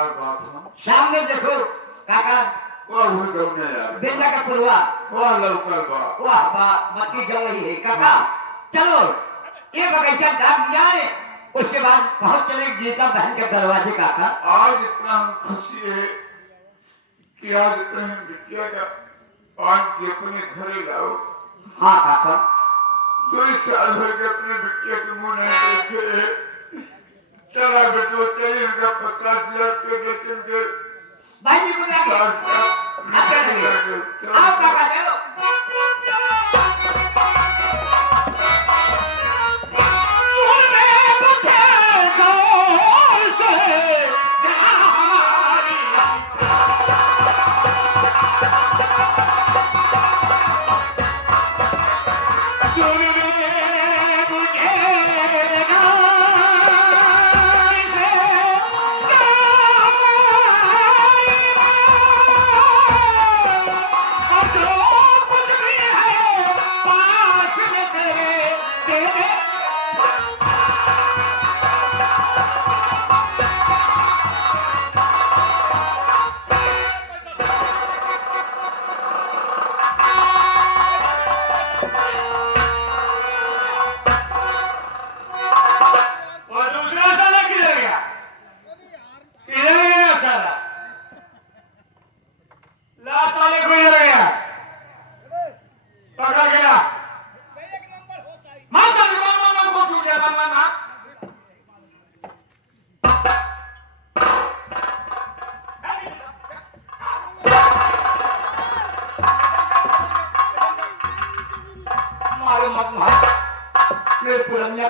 हमारे बाप हम सामने देखो काका वाह हो गए यार बेटा का पुरवा वाह लौकर बा वाह बत्ती जल रही है काका चलो ये बगीचा दाग जाए उसके बाद पहुंच चले गीता बहन के दरवाजे काका। आज इतना हम खुशी है कि आज इतना हम बिटिया का पान के अपने घर लाओ। हाँ काका 2 साल हो गए अपने बिटिया के मुंह नहीं देखे। चला बेटो चलिए उनका 50,000 रुपये देते उनके भाई जी को आओ काका चलो।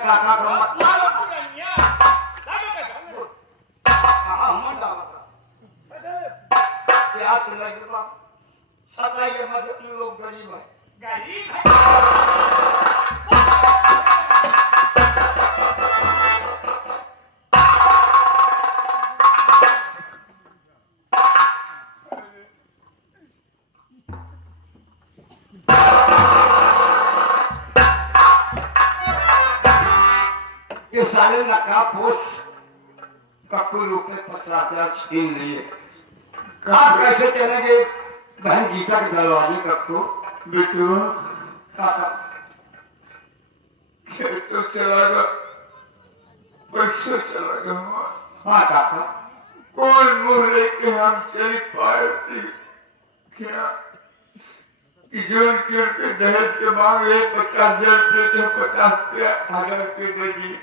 काका को मत मारो क्या तुम्हें सताई है मत लोग गरीब है गरीब है। ये साले लगा पोस्ट कपूर रुपए 50,000 छीन लिए। आप कैसे चलेंगे बहन गीता के दरवाजे कब को बेटो काका तो चलागा पैसे चलागा हाँ काका कौन मुंह लेके हम चल पाए थे क्या कि जो उनके दहेज के मांग रहे 50,000 रुपये थे 50,000 रुपये दे दिए।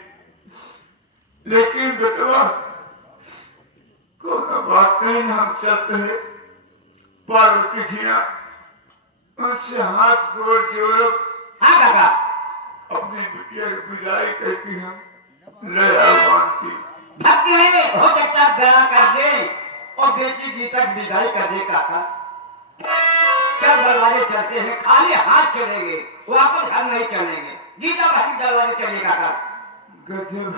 लेकिन बेटवा कौन बात नहीं हम चलते हैं पार्वती खिया उनसे हाथ जोड़ जोड़ हाँ काका अपनी बिटिया की विदाई करके हम ले आवान की भक्ति है हो सकता दया कर दे और बेटी गीता की विदाई कर दे काका। क्या दरवाजे चलते हैं खाली हाथ चलेंगे वापस घर नहीं चलेंगे गीता बहन दरवाजे चले काका। गजब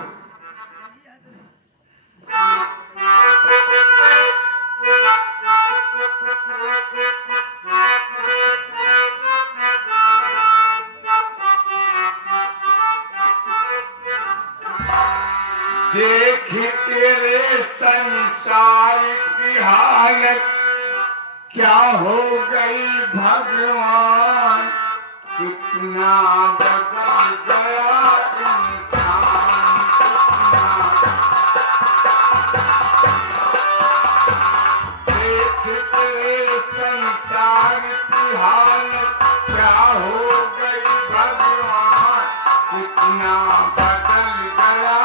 देख तेरे संसार की हालत क्या हो गई भगवान कितना बदल गया इंसान देख तेरे संसार की हालत क्या हो गई भगवान कितना बदल गया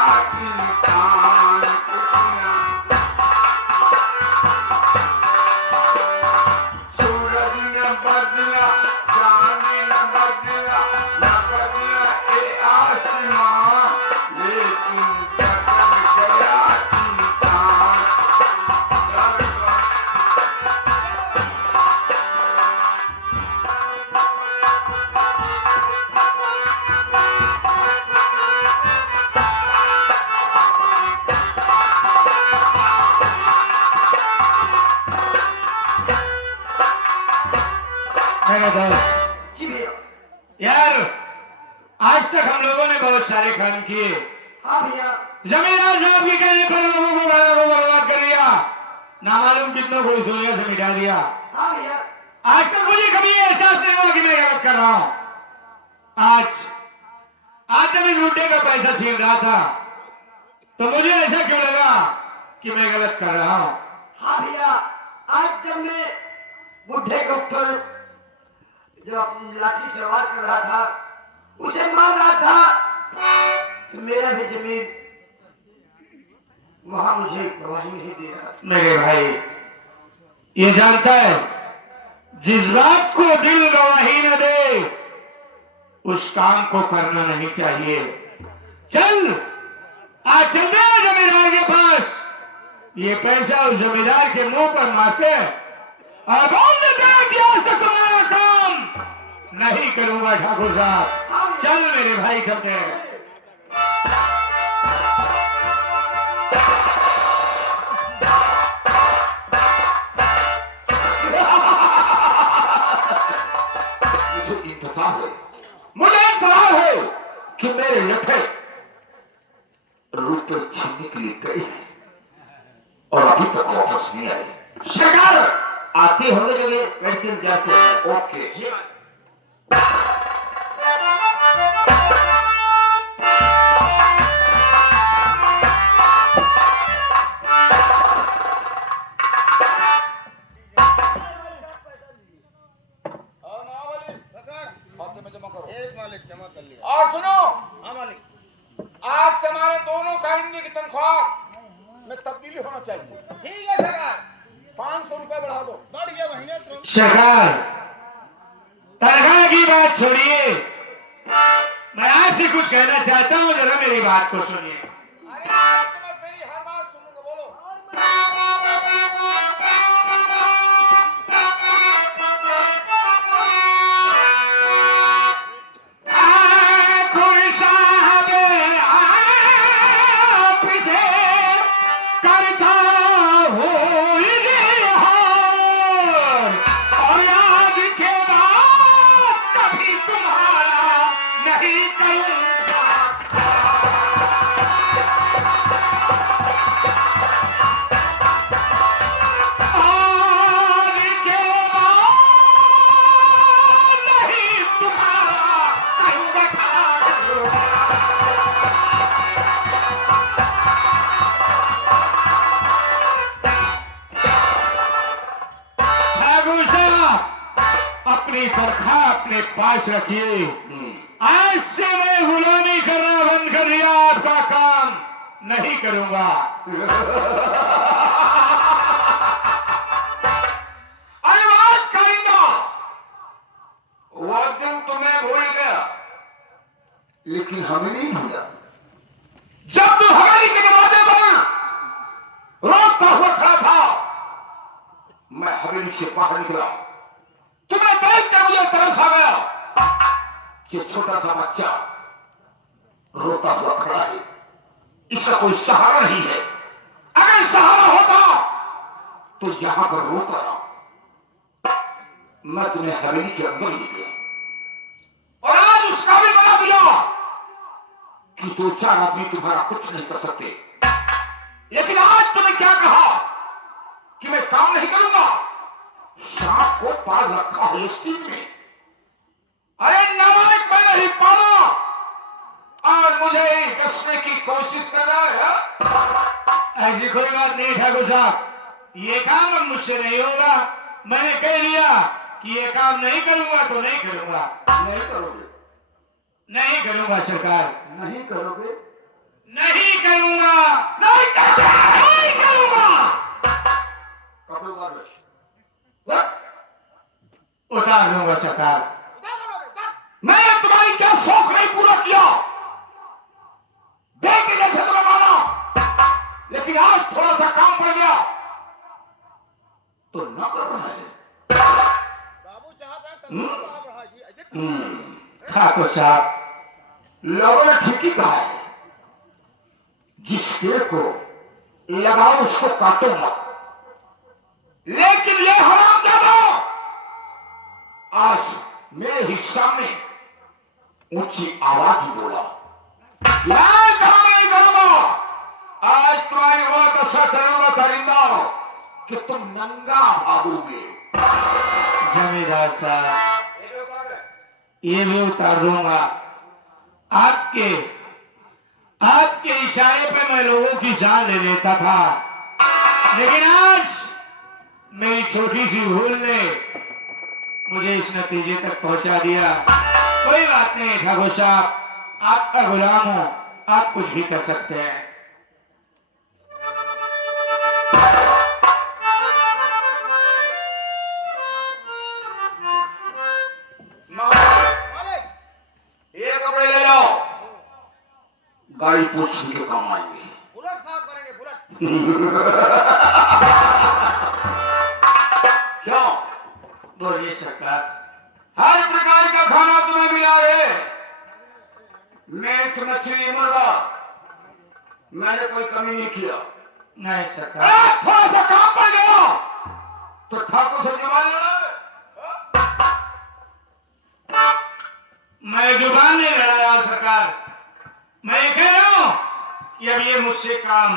इंसान कितना सूरज न बदला चांद न बदला न बदला ये आसमान लेकिन बदल गया इंसान। मेरा दोस्त जी भैया। यार आज तक हम लोगों ने बहुत सारे काम किए। हाँ भैया जमींदार साहब के कहने पर लोगों को घरों को बर्बाद कर दिया। ना मालूम कितनों को इस दुनिया से मिटा दिया। हाँ भैया। आज तक मुझे कभी ये एहसास नहीं हुआ कि मैं गलत कर रहा हूं। आज जब इस बुड्ढे का पैसा छीन रहा था तो मुझे ऐसा क्यों लगा कि मैं गलत कर रहा हूं। हाँ भैया, आज जब मैं बुढ़े के ऊपर जो अपनी लाठी से वार कर रहा था, उसे मार रहा था, तो मेरा भी जमीन वहां मुझे गवाही नहीं दे रहा था। मेरे भाई ये जानता है, जिस बात को दिल गवाही न दे उस काम को करना नहीं चाहिए। चल आज चलते हैं जमींदार के पास, ये पैसा उस जमींदार के मुंह पर मारते और बोल देते हैं कि आज से तुम्हारा काम नहीं करूंगा ठाकुर साहब। चल मेरे भाई चलते हैं। मुझे इंतजार है कि मेरे लठे रुपए छीनने के लिए गए हैं और अभी तक वापस नहीं आए। सरकार आते होंगे जगह लड़के जाते हैं। ओके। और सुनो, आज से हमारे दोनों कारिंदे की तनख्वाह में तब्दीली होना चाहिए। ठीक है सरकार, 500 रुपए बढ़ा दो। बढ़ गया महीने तो। सरकार तनख्वाह की बात छोड़िए, मैं आपसे कुछ कहना चाहता हूं, जरा मेरी बात को सुनिए। अरे यार, तो मैं तेरी हर बात सुनूंगा, बोलो। अपनी तनख्वाह अपने पास रखिए। आज से मैं गुलामी करना बंद कर दिया, आपका काम नहीं करूंगा। अरे बात करेंगा, वो दिन तुम्हें भूल गया लेकिन हमें नहीं भूला। जब तू हवेली के दरवाजे पर रोता हुआ खड़ा था, मैं हवेली से बाहर निकला, तुम्हें देख कर मुझे तरस आ गया कि छोटा सा बच्चा रोता हुआ खड़ा है, इसका कोई सहारा नहीं है। अगर सहारा होता तो यहां पर रोता रहा। मैं तुम्हें हवेली के अंदर ले गया और आज उस काबिल बना दिया कि दो चार आदमी तुम्हारा कुछ नहीं कर सकते। लेकिन आज तुमने क्या कहा कि मैं काम नहीं करूंगा? सांप को पाल रखा है इस टीम में। अरे नालायक, मैं नहीं पाना और मुझे डसने की कोशिश कर रहा है। ऐसी कोई बात नहीं ठाकुर साहब, ये काम अब मुझसे नहीं होगा। मैंने कह दिया कि ये काम नहीं करूंगा तो नहीं करूंगा। नहीं करोगे? नहीं करूंगा सरकार, नहीं करोगे? नहीं करूंगा, नहीं करूंगा, नहीं करूंगा। कपड़े उतार लो। उतार दूंगा सरकार। मैंने तुम्हारी क्या शौक नहीं पूरा किया, बेटे जैसे तुम्हें माना, लेकिन आज थोड़ा सा काम पड़ गया तो न कर रहा है। बाबू चाहता है ठाकुर साहब, लोगों ने ठीक ही कहा है, जिस पेड़ को लगाओ उसको काटो मत। लेकिन ये हरामजादा आज मेरे ही सामने ऊंची आवाज ही बोला, मैं काम नहीं करूंगा, आज तुम्हारी वो दशा करूंगा करिंदा कि तुम नंगा भागोगे। जमींदार साहब, ये भी उतार दूंगा। आपके इशारे पे मैं लोगों की जान ले लेता था, लेकिन आज मेरी छोटी सी भूल ने मुझे इस नतीजे तक पहुंचा दिया। कोई बात नहीं ठाकुर साहब, आपका गुलाम हूं, आप कुछ भी कर सकते हैं। ये कपड़े ले जाओ, गाड़ी पोछने के काम आएंगे। बुलेट साफ करेंगे, बुलेट। क्यों? बोलिए सरकार। हर प्रकार का खाना तुम्हें मिला है, मीट मछली मुर्गा, मैंने कोई कमी नहीं किया। नहीं सरकार। थोड़ा सा काम पड़ गया तो ठाकुर से जुबान लड़ा। मैं जुबान नहीं लड़ा सरकार, मैं ये कह रहा हूं कि अब ये मुझसे काम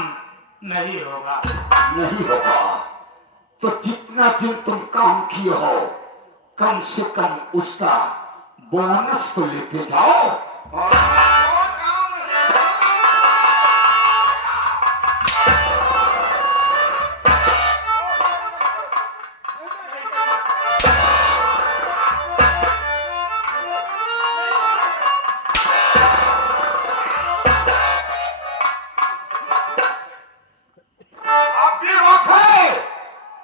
नहीं होगा। नहीं होगा तो जितना दिन तुम काम किए हो कम से कम उसका बोनस तो लेते जाओ। और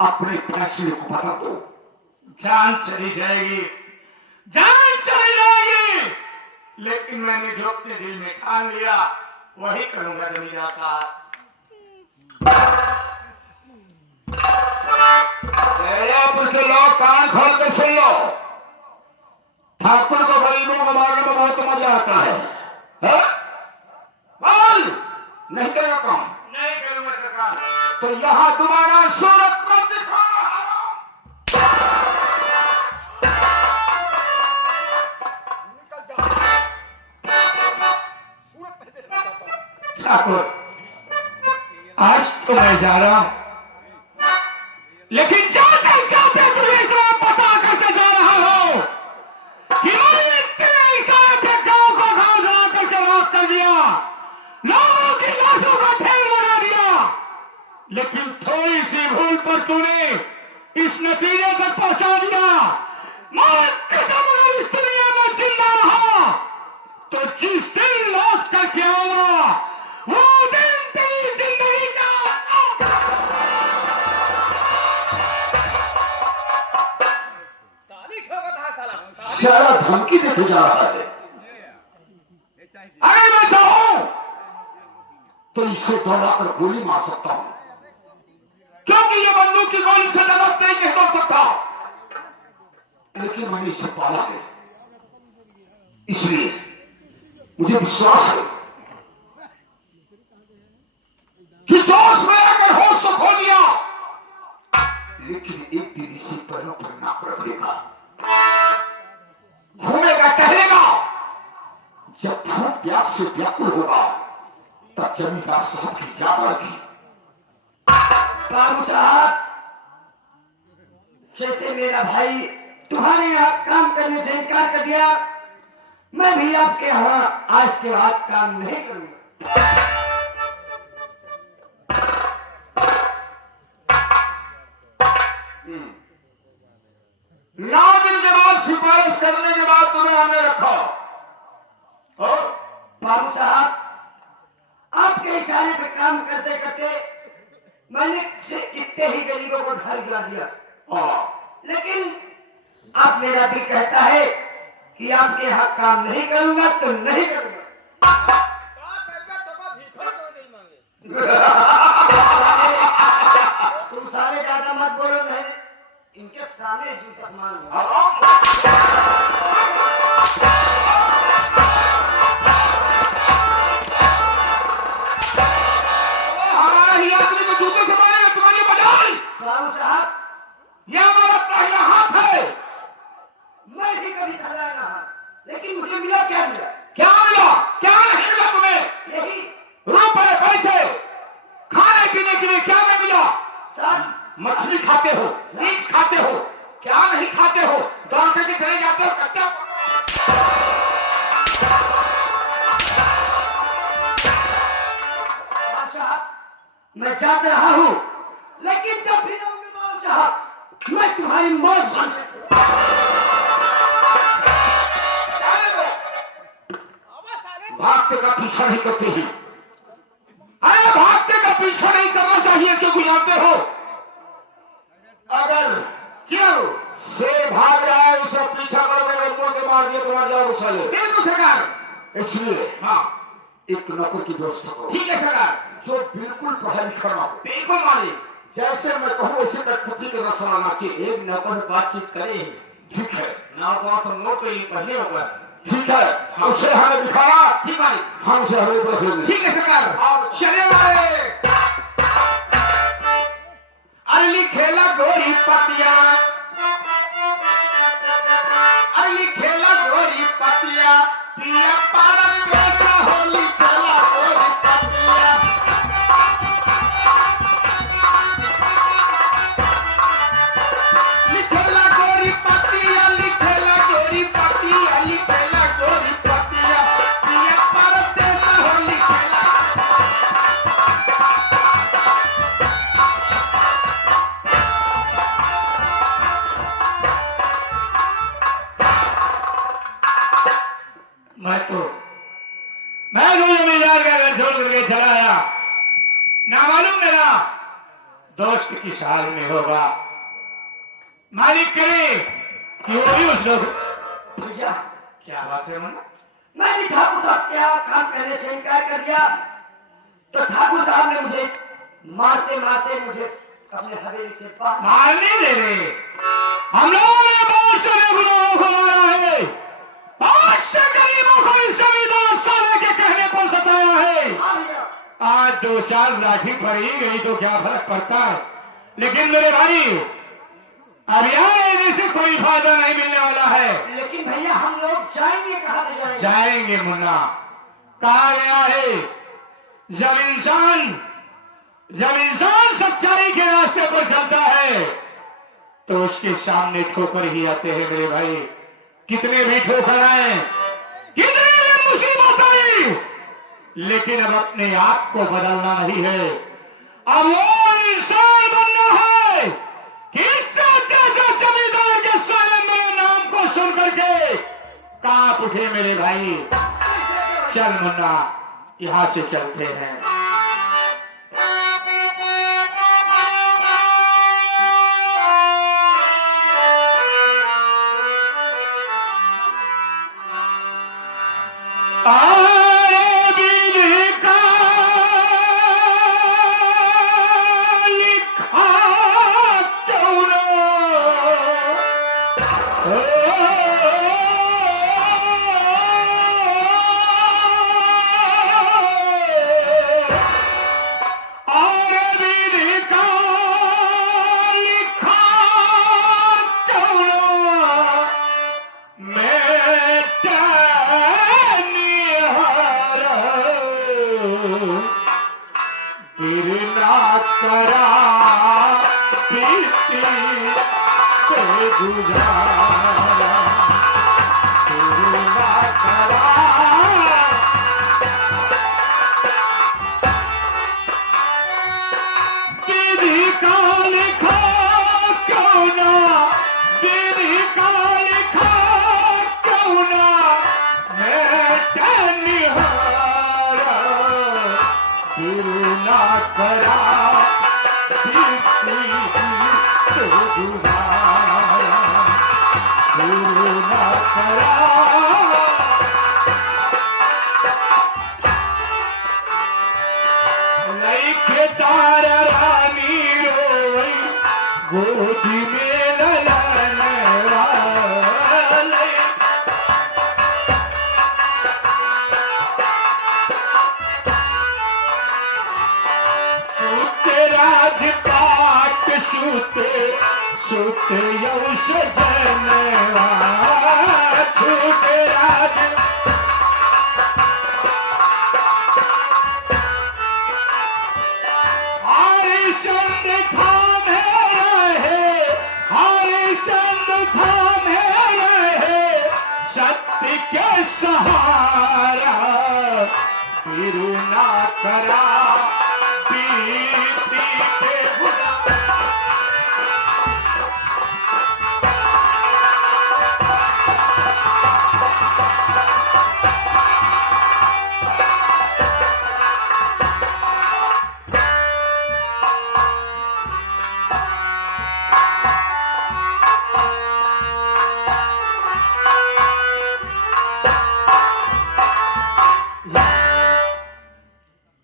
अपने फैसले को बता दो। जान चली जाएगी, जान चली जाएगी, लेकिन मैंने जो अपने दिल में ठान लिया वही करूंगा जमींदार साहब। के लोग कान खोल के सुन लो, ठाकुर को गरीबों को मारने में बहुत मजा आता है? बोल, नहीं करेगा काम? नहीं करूंगा सरकार। तो यहां तुम्हारा सूरत मत दिखाना। निकल जाओ, सूरत नहीं देखना चाहता। ठाकुर, आज तो मैं जा रहा हूं, लेकिन जाते जाते तुझे इतना पता करके जा रहा हो कि मैंने तेरे इशारे पे गांव को गांव जला करके राख कर दिया, लोगों की लाशों का ढेर बना दिया, लेकिन थोड़ी सी भूल पर तूने इस नतीजे तक पहुंचा दिया। मैं जब इस दुनिया में जिंदा रहा तो जिस दिन लौट करके आऊंगा वो दिन तेरी जिंदगी का ताली ठोका था साला। सारा धमकी देके जा रहा है। अगर मैं चाहूं तो इसे दौड़ाकर गोली मार सकता हूं, क्योंकि ये बंदूक की गोली से नमक नहीं निकल सकता, लेकिन मैंने इसे पाला है, इसलिए मुझे विश्वास है कि जोश में आकर होश तो खो दिया, लेकिन एक दिन इसे पैरों पर नाक रख देगा, घूमेगा टहलेगा, जब भूख प्यास से व्याकुल होगा तब जमींदार साहब की जान आएगी। बाबू साहब, जैसे मेरा भाई तुम्हारे यहाँ काम करने से इनकार कर दिया, मैं भी आपके यहाँ आज के बाद काम नहीं करूंगा। नौ दिन के बाद सिफारिश करने के बाद तुम्हें हमने रखा। बाबू साहब, आपके इशारे पे काम करते करते मैंने से कितने ही गरीबों को घर गिरा दिया, लेकिन अब मेरा दिल कहता है कि आपके यहाँ काम नहीं करूंगा तो नहीं करूंगा। तुम सारे ज्यादा मत बोलो, नहीं इनके सामने जू तक मान लो। हमारा ही आदमी को जूते से मारेगा तुम्हारी बजाय। बाबू साहब, यह हमारा पहला हाथ है। मैं भी कभी खड़ा रहा, लेकिन मुझे मिला क्या मिला? क्या मिला? क्या नहीं मिला तुम्हें? यही रुपए पैसे खाने पीने के लिए क्या नहीं मिला? साथ मछली खाते हो, मीट खाते हो, क्या नहीं खाते हो? दौड़ करके चले जाते हो कच्चा। साहब, मैं जात रहा हूँ, लेकिन जब भी आऊंगा बाबू साहब, मैं तुम्हारी मौत बन भागते का पीछा नहीं करते ही। अरे भागते का पीछा नहीं करना चाहिए, क्योंकि जानते हो अगर क्यों? शेर भाग रहा है उसे पीछा करोगे, अगर मुड़ के मार दिया तो मार जाओगे साले। बिल्कुल सरकार। इसलिए हाँ एक नौकर की व्यवस्था करो, ठीक है सरकार। जो बिल्कुल पढ़ा लिखा ना हो। बिल्कुल मालिक। जैसे मैं कहूँ वैसे कठपुतली के रस आना चाहिए। एक नौकर से बातचीत करे, ठीक है, नौकर तो नोट को ये पढ़ने होगा। ठीक है, उसे हमें दिखाना, ठीक मालिक। हम उसे हमें रख लेंगे। ठीक है सरकार। और चले वाले अली खेला गोरी पतिया, अली खेला गोरी पतिया, पिया पारक कैसा होली खेला गोरी पतिया। लिखेला गोरी पतिया, लिखेला गोरी पतिया, लिखेला गोरी पतिया, पिया पारक कैसा होली खेला। मैं तो जमींदार का घर छोड़ करके चला आया, ना मालूम मेरा दोस्त किस हाल में होगा। मालिक करे कि वो भी उस लोग। भैया क्या बात है मुन्ना? मैं भी ठाकुर साहब क्या काम करने से इनकार कर दिया, तो ठाकुर साहब ने मुझे मारते मारते मुझे अपने हवेली से बाहर। मारने दे रहे, हम लोगों ने बहुत सारे गुनाहों को मारा है, बहुत से गरीबों को इस जमींदार साले के कहने पर सताया है। हाँ भैया। आज दो चार लाठी पड़ ही गई तो क्या फर्क पड़ता है, लेकिन मेरे भाई अब यहाँ रहने से कोई फायदा नहीं मिलने वाला है। लेकिन भैया हम लोग जाएंगे कहाँ से जाएंगे? जाएंगे मुन्ना। कहा गया है जब इंसान सच्चाई के रास्ते पर चलता है तो उसके सामने ठोकर ही आते हैं मेरे भाई। कितने भी ठोकर आए, कितने भी मुसीबत आई, लेकिन अब अपने आप को बदलना नहीं है। अब वो इंसान बनना है कि जमींदार के सामने मेरे नाम को सुन करके कांप उठे मेरे भाई। चल मुन्ना, यहां से चलते हैं। हरिश्चंद्र था करा बीती पे भुला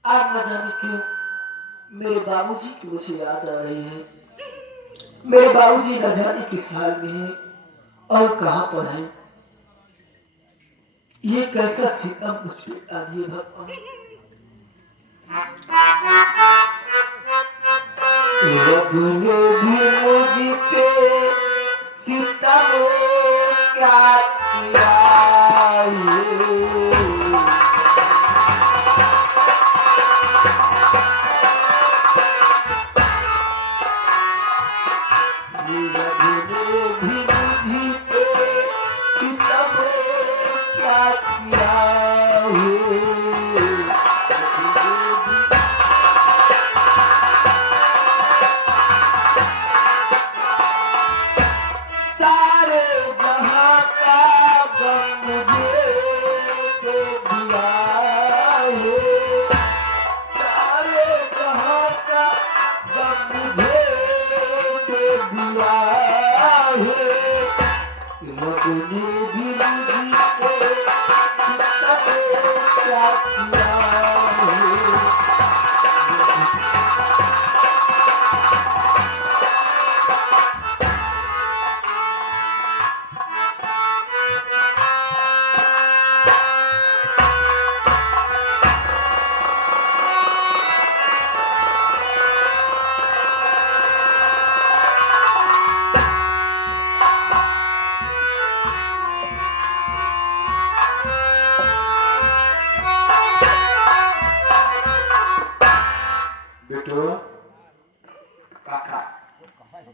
आज न जाने क्यों मेरे बाबूजी की मुझे याद आ रही है। मेरे बाबूजी न जाने किस हाल में है और कहां पर है। ये कैसा सितम मुझ पे आ दिए भगवान। रब ने भी मुझ पे सितम क्या किया ये।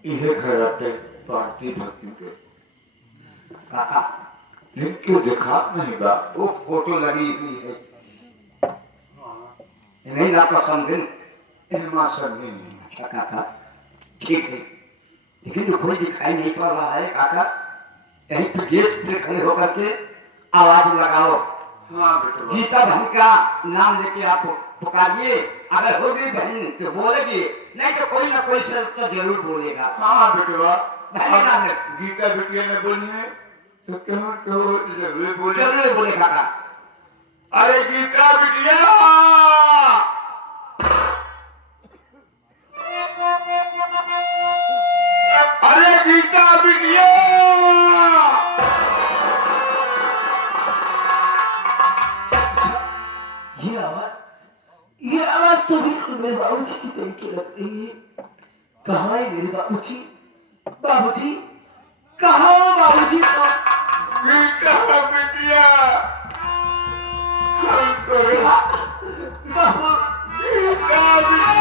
इहे घर अपने भारतीय भक्ति के काका लेकिन क्यों देखा नहीं बा। वो फोटो लगी हुई है, नहीं ना पसंद है। इनमें सब नहीं। अच्छा काका ठीक है, लेकिन जो कोई दिखाई नहीं पड़ रहा है काका, कहीं पे गेट पे खड़े होकर के आवाज लगाओ। हाँ बेटा गीता बहन का नाम लेके आप पुकारिए। अगर होगी बहन तो बोलेगी, नहीं तो कोई ना कोई से तो जरूर बोलेगा। हाँ बेटवा पहले नाम है गीता बिटिया ने बोली है तो क्यों जरूर बोले। जरूर बोले काका। अरे गीता बिटिया, अरे गीता बिटिया, ये आवाज तो बिल्कुल मेरे बाबूजी की तरीके लग रही है। कहाँ है मेरे बाबूजी? बाबूजी कहाँ हो बाबूजी? तो गीता बिटिया, बाबू गीता बिटिया,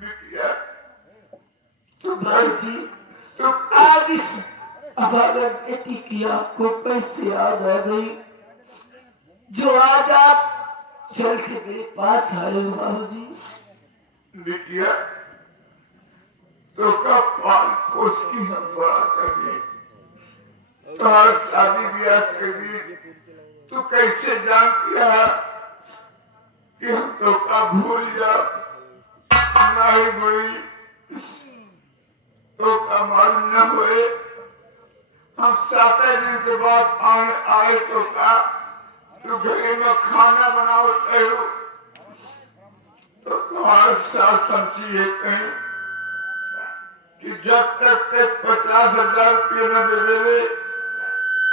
बिटिया तो बाबूजी तो आज इस अभागा बेटी की आपको कैसे याद आ गई जो आज आप चल के मेरे पास आए हो बाबूजी? बिटिया तो कब पाल पोस की हम बड़ा करिए तो हर शादी ब्याह करिए तू कैसे जानती है कि हम तो का भूल जा नहीं गई तो का मालूम न हुए। हम 7 दिन के बाद आए तो का तो घरे में खाना बनाओ रहे हो तो तुम्हारे साथ समझी है कहीं कि जब तक ते 50,000 रुपये न दे दे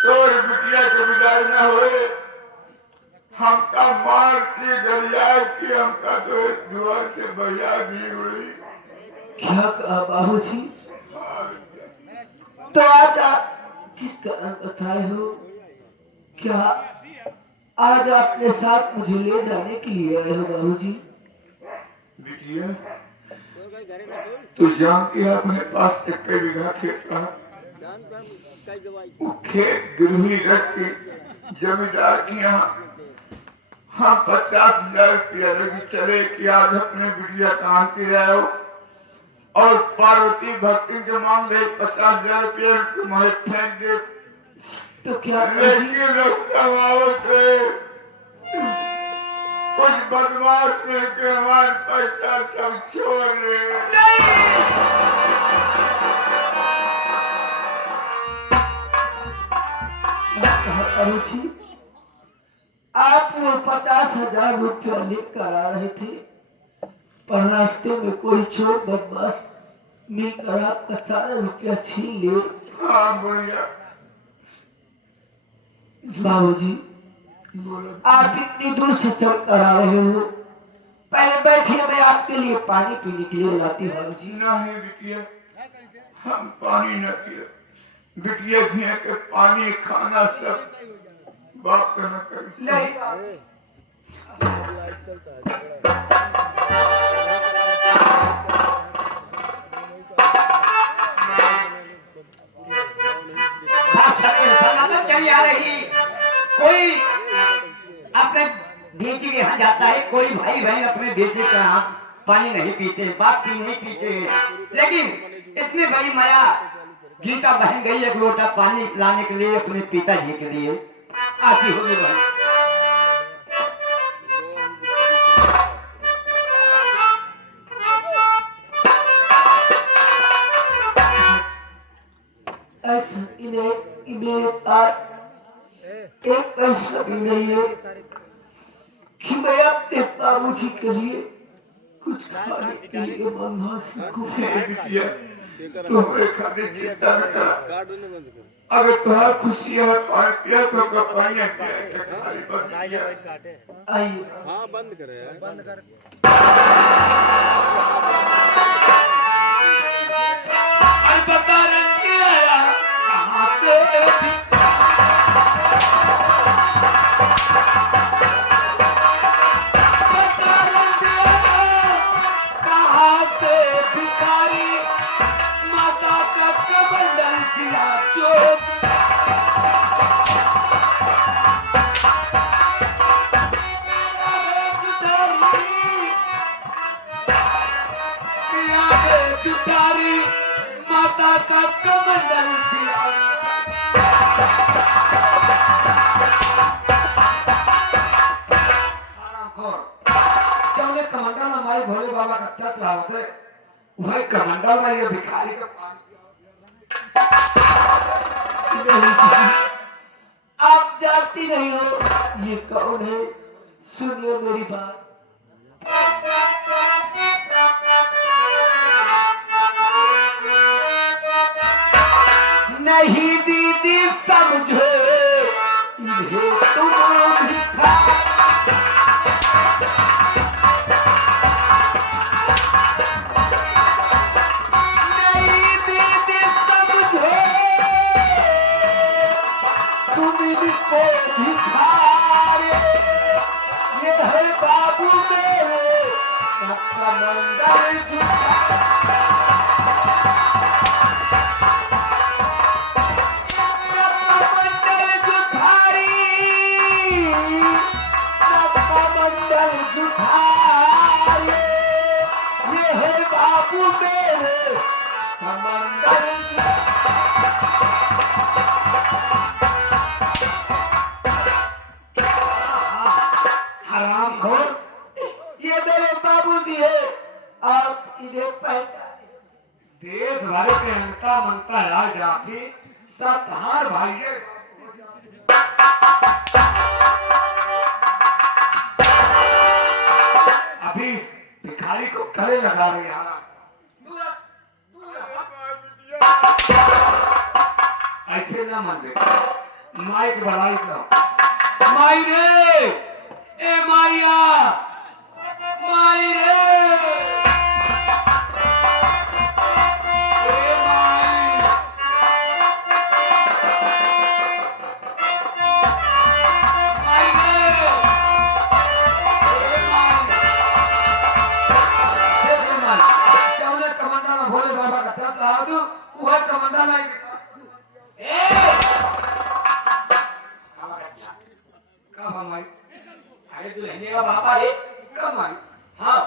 चोर बिटिया के विदाई न हुए हमका मार के गरिया की हमका तो द्वार से भैया भी उड़ी। क्या कहा बाबूजी? तो आज आप किस कारण बताए हो? क्या आज आपने साथ मुझे ले जाने के लिए आए हो बाबूजी? बिटिया तू जानती है अपने पास 1 बीघा खेत रहा वो खेत गिरवी रख के जमींदार के यहाँ हम 50,000 रुपया लगी चले कि आज अपने बिटिया काम के रहे हो और पार्वती भक्ति के मामले 50,000 रुपया तुम्हें फेंक दे। तो क्या लेकिन लखनऊ से कुछ बदमाश मिलके हमारे पैसा सब छोड़ रहे। अरुचि, आप वो 50,000 रुपया लेकर आ रहे थे, पर रास्ते में कोई चोर बदमाश मिलकर आपका सारा रुपया छीन ले। हाँ बढ़िया। बाबूजी, आप इतनी दूर से चल कर आ रहे हो, पहले बैठिए, मैं आपके लिए पानी पीने के लिए लाती हूँ। बाबूजी नहीं बिटिया, हम पानी न पिए। बिटिया भी के पानी खाना सब बाप का न करे। नहीं, चली आ रही, कोई अपने बेटी के यहाँ जाता है, कोई भाई बहन अपने बेटे के यहाँ पानी नहीं पीते, बाप पी नहीं पीते, लेकिन इतनी बड़ी माया गीता बहन गई एक लोटा पानी लाने के लिए अपने पिताजी के लिए, आती होगी बहन। ऐसा मेरे पास एक पैसा भी नहीं है कि मैं अपने बाबूजी के लिए कुछ खाने के लिए मंगवा सकूं। बिटिया तुम्हारे खाने चिंता न करा। अगर तुम्हारी खुशी है और पिया तो का पानी पिया खाली बंद किया। आइए। हाँ बंद करे यार, बंद कर। बता रही है कहाँ से भिखारी माता का कमंडल दिया चोट। चुटारी माता का कमंडल दिया। कमंडल में माई भोले बाबा का तत् होते वही कमंडल में ये भिखारी का आप जानती नहीं हो ये कौन है, सुनिए मेरी बात। नहीं दीदी समझो इन्हें तुम भिखारी। नहीं दीदी समझो तुम इनको भिखारी। ये है बाबू मेरे कमंडल हरामखोर, ये मेरे बाबूजी है, आप इन्हें पहचाने। देश भर के अंता मनता आ जाती सतहार भाई। अभी भिखारी को गले लगा रहे हैं। ऐसे ना मन बेटा, माई की बड़ाई करो। माई रे, ए माइया, माई रे, ए माई, माई रे, ए माई। देखो माई, चावले कमंडल में भोले बाबा का तत् लगा दूं, वह कमंडल में ए अरे दुल्हने का बापा रे। कब आई? हाँ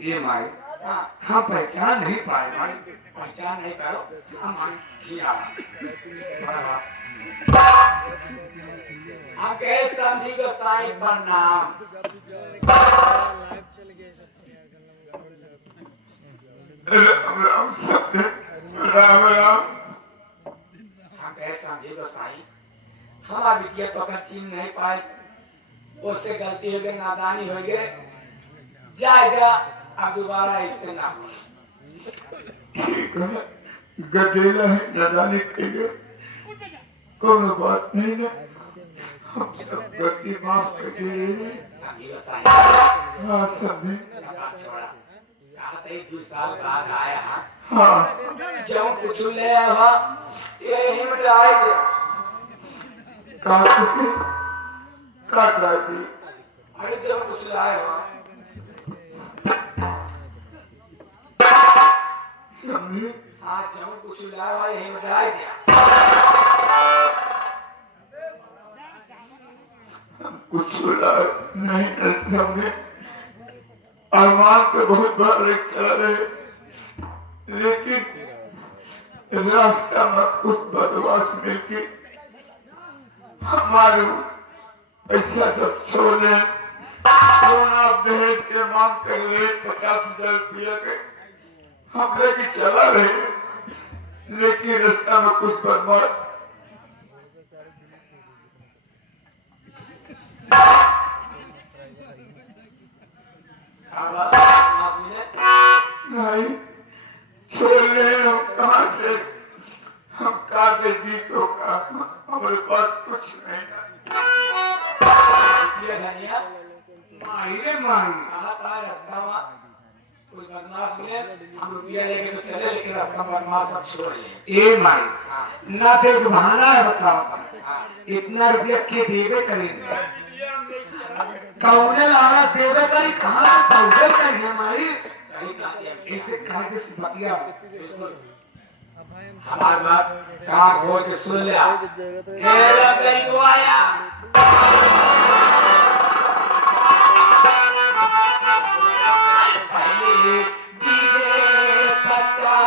ये माई हाँ हम पहचान नहीं पाए माई। पहचान नहीं पाओ। हम हीरा हम कहे समझी को साईं प्रणाम। राम राम समझे, राम राम। हम कहे समझी को साईं हमार बिटिया तो अगर चीन नहीं पाए उससे गलती हो गई नादानी हो गई जाएगा अब दोबारा इससे ना हो। ठीक है, गदेला है नदानी के लिए कोनो बात नहीं ना, हम सब गलती माफ कर दे। समझी को साईं हाँ समझे। बात छोड़ा कहा था 1-2 साल बाद आया हाँ जो कुछ ले आया ये ही मिटाई दे। काट लागी। अरे जो कुछ लाए हो समझे। हाँ जो कुछ लाए हो यही मिटाई दिया। कुछ सुना नहीं समझे। अरमान तो बहुत बड़ा लेक चला रहे, लेकिन रास्ता में कुछ बदमाश मिलके हमारे ऐसा सब छोड़े सोना दहेज के मांग कर रहे 50,000 रुपया के हम लेके चला रहे, लेकिन रास्ता में कुछ बदमाश नहीं छोड़ रहे। हम कहाँ से हम कागज दी तो का हमारे पास कुछ नहीं। ये धनिया माई रे माई। कहाँ था रास्ता में कोई बदमाश मिले हम रुपया लेके तो चले लेकिन रास्ता में बदमाश सब छोड़ लिए। ये माई ना तो एक बहाना है बताओ, इतना रुपया के देवे करेंगे कौने लाना देवे करी कहाँ से पहुंचे करिए माई। सही कहते हैं इसे कहा कि बतिया बिल्कुल हमार बात कान खोल के सुन लिया। मेरा गई को आया पहले दीजे 50,000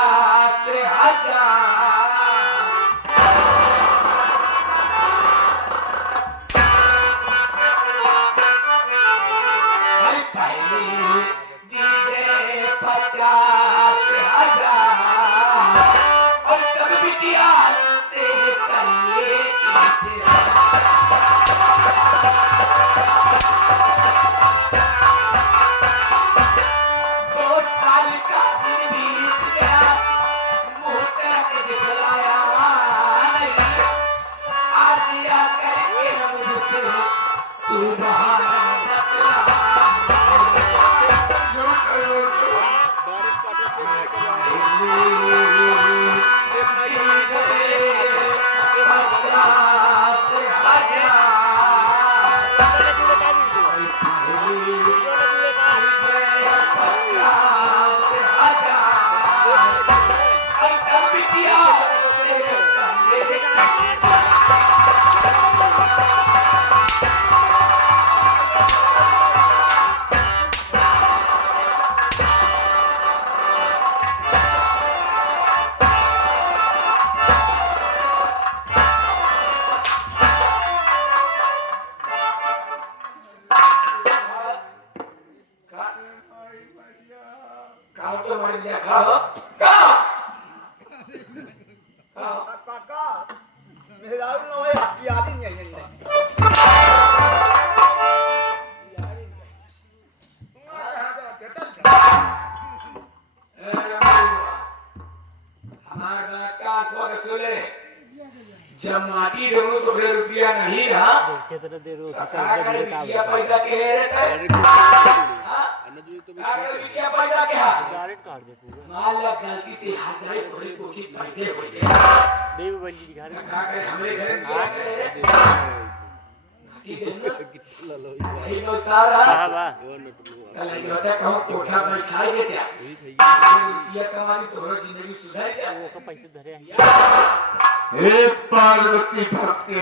पहले दीजे 50,000 और तब बिटिया से करिए दो साल का दिन बीत गया मुँह तक दिखलाया नहीं आज आकर के मुझसे तू बहाना जब माटी देवो तो रुपया नहीं रहा रुपया पैदा के रुपया पैदा के मान ला गलती से हाथ जाए थोड़ी कोशिश पैदे हो जाए हमरे घर नहीं तो सारा लगे होता कहूं कोठा बैठा देते ये कमानी तो जिंदगी सुधर जाए। हे पार्वती भक्ति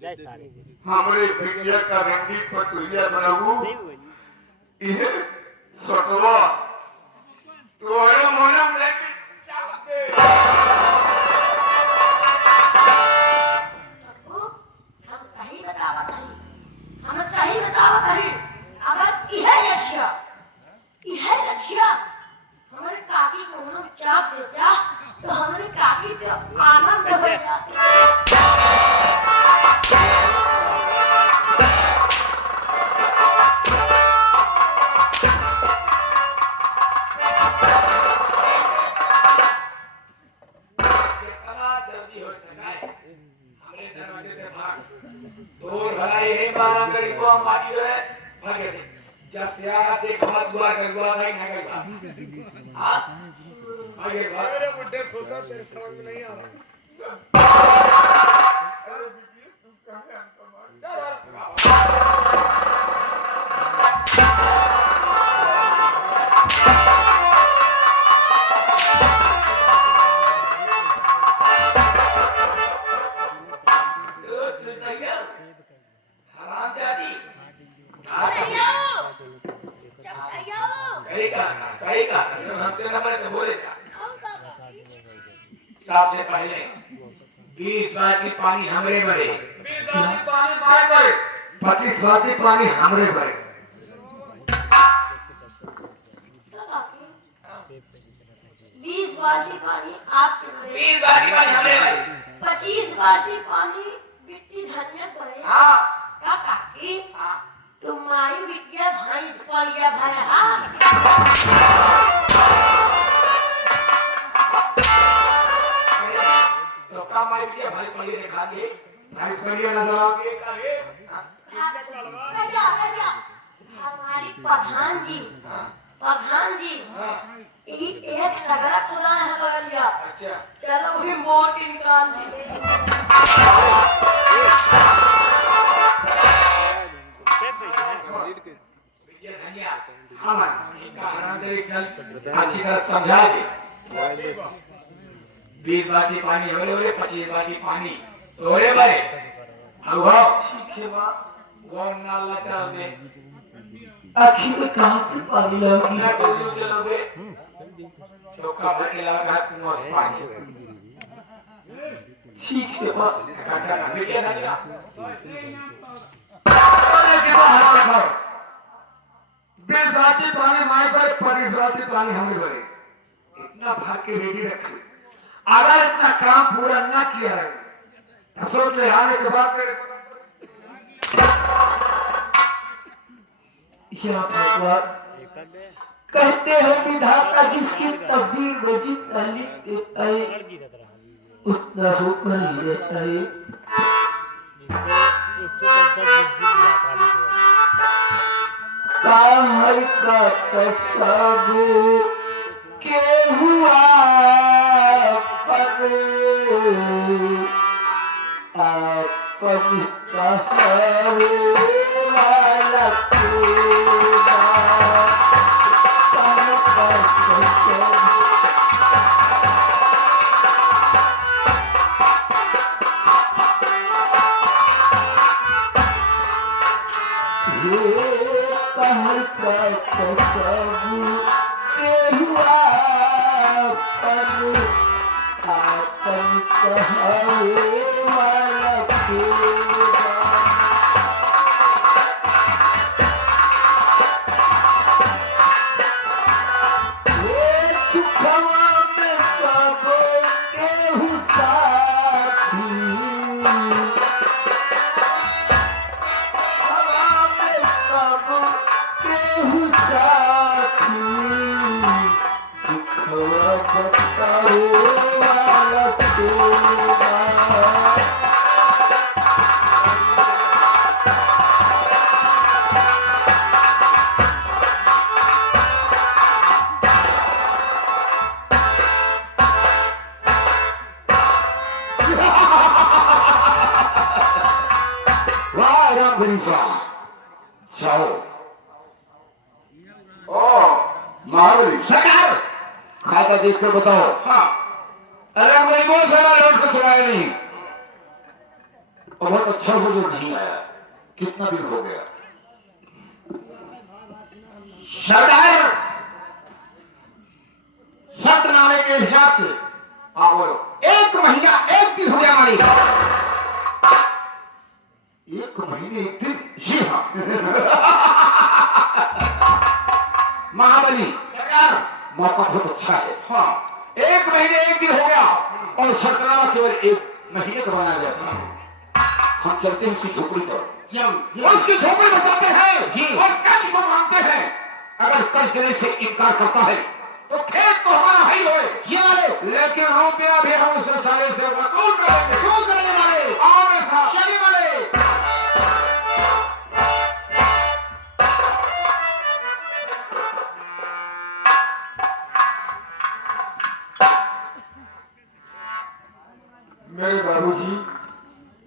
जय सारी हमारे भैया का रंडी पटुरिया बनाऊ ये सटवा तोरे मोना लेके चाहते हम सही बतावत हई अगर इहे लक्ष्य हमारे काकी को हम चाप देता तो हमारे काकी के आनंद हो जाता। जब से आया देख मत दुआ कर दुआ नहीं ना हां आगे मेरे बुड्ढे खोसा तेरे समझ में नहीं आ रहा। सबसे पहले 20 बाल्टी पानी हमरे भरे 20 बाल्टी पानी मारे भरे 25 बाल्टी पानी हमरे भरे 20 बाल्टी पानी आपके भरे 20 बाल्टी पानी हमरे भरे 25 बाल्टी पानी बिट्टी धनिया भरे हां का काकी तुम्हारी बिटिया भैंस पलिया भाई हां तो का माई बिटिया भाई पड़ी ने खा लिए भाई पड़ी ना जला के करे राजा हमारी प्रधान जी एक सगरा खुदा है बगलिया अच्छा चलो भी मोर के निकाल बिटिया धनिया हमार एक हराम तेरी चल अच्छी तरह समझा दे 20 बाल्टी पानी हमरे भरे 25 बाल्टी पानी तोरे भरे हवा ठीक है माँ वो नाला चला दे आखिर में कहाँ से पानी लाओगी ना कोई चला दे चौका भर लगा कुआं पानी ठीक है माँ काटा बिटिया धनिया अरे के बाहर रखो 20 बाल्टी पानी माई पर 25 बाल्टी पानी हमें भरे इतना भर के रेडी रखे अगर इतना काम पूरा न किया है तो सोच ले आने के बाद या भगवान कहते हैं विधाता जिसकी तकदीर में जितना लिख देता है उतना होकर ही रहता है। काहे का तस्वीर के हुआ पर आपन कहे वाला खुदा तन का तस्वीर जाओ ओ महाबली सरकार खाता देख कर बताओ हाँ अरे गरीबों से मैं लौट कर छुड़ाया नहीं और बहुत अच्छा से जो नहीं आया कितना दिन हो गया? सरकार शर्तनामे के हिसाब से हाँ बोलो। 1 महीना 1 दिन हो गया मालिक। 1 महीने 1 दिन? जी हाँ। महाबली सरकार मौका बहुत अच्छा है। हाँ 1 महीने 1 दिन हो गया और शर्तनामा केवल 1 महीने का बनाया गया था। हम चलते हैं उसकी झोपड़ी पर, उसकी झोपड़ी में चलते हैं जी। और कर्ज को मांगते हैं। अगर कर्ज देने से इनकार करता है तो खेत तो हमारा ही होए, ये वाले लेकिन रुपया भी हम उससे साले से वसूल करेंगे। क्यों करेंगे वाले? आओ मेरे साथ। चलिए वाले। मेरे बाबूजी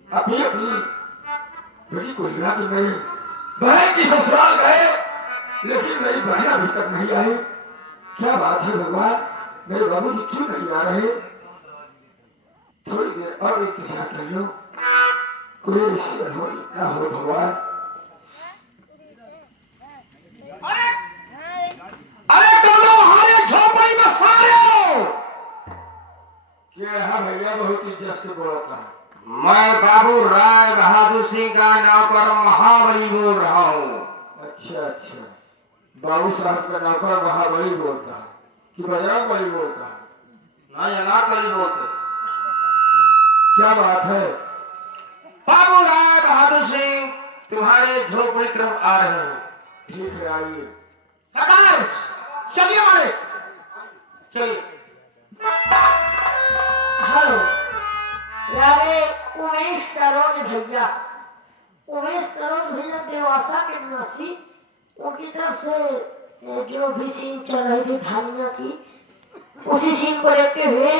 अभी अपनी बड़ी को लिया कि मेरी बहन की ससुराल गए, लेकिन मेरी बहन अभी तक नहीं आई। क्या बात है भगवान, मेरे बाबूजी क्यों नहीं आ रहे? थोड़ी देर और इंतजार कर लो, कोई ऐसी अनहोनी ना हो भगवान। अरे दोनों हमारे झोपड़ी में सारे हो। क्या भैया बहुत इज्जत से बोलता है। मैं बाबू राय बहादुर सिंह का नौकर महाबली बोल रहा हूँ। अच्छा अच्छा, बाबू साहब का नौकर महाबली बोलता है कि बजरंग बली बोलता है? अनारकली बोलते। क्या बात है? बाबू राय बहादुर सिंह तुम्हारे झोपड़ी की तरफ आ रहे हैं। ठीक है, आइए। सरकार चलिए वाले, चलिए। हेलो यारे उमेश सरोज भैया, उमेश सरोज भैया देवासा के निवासी, उनकी तरफ से जो भी सीन चल रही थी धानिया की, उसी सीन को देखते हुए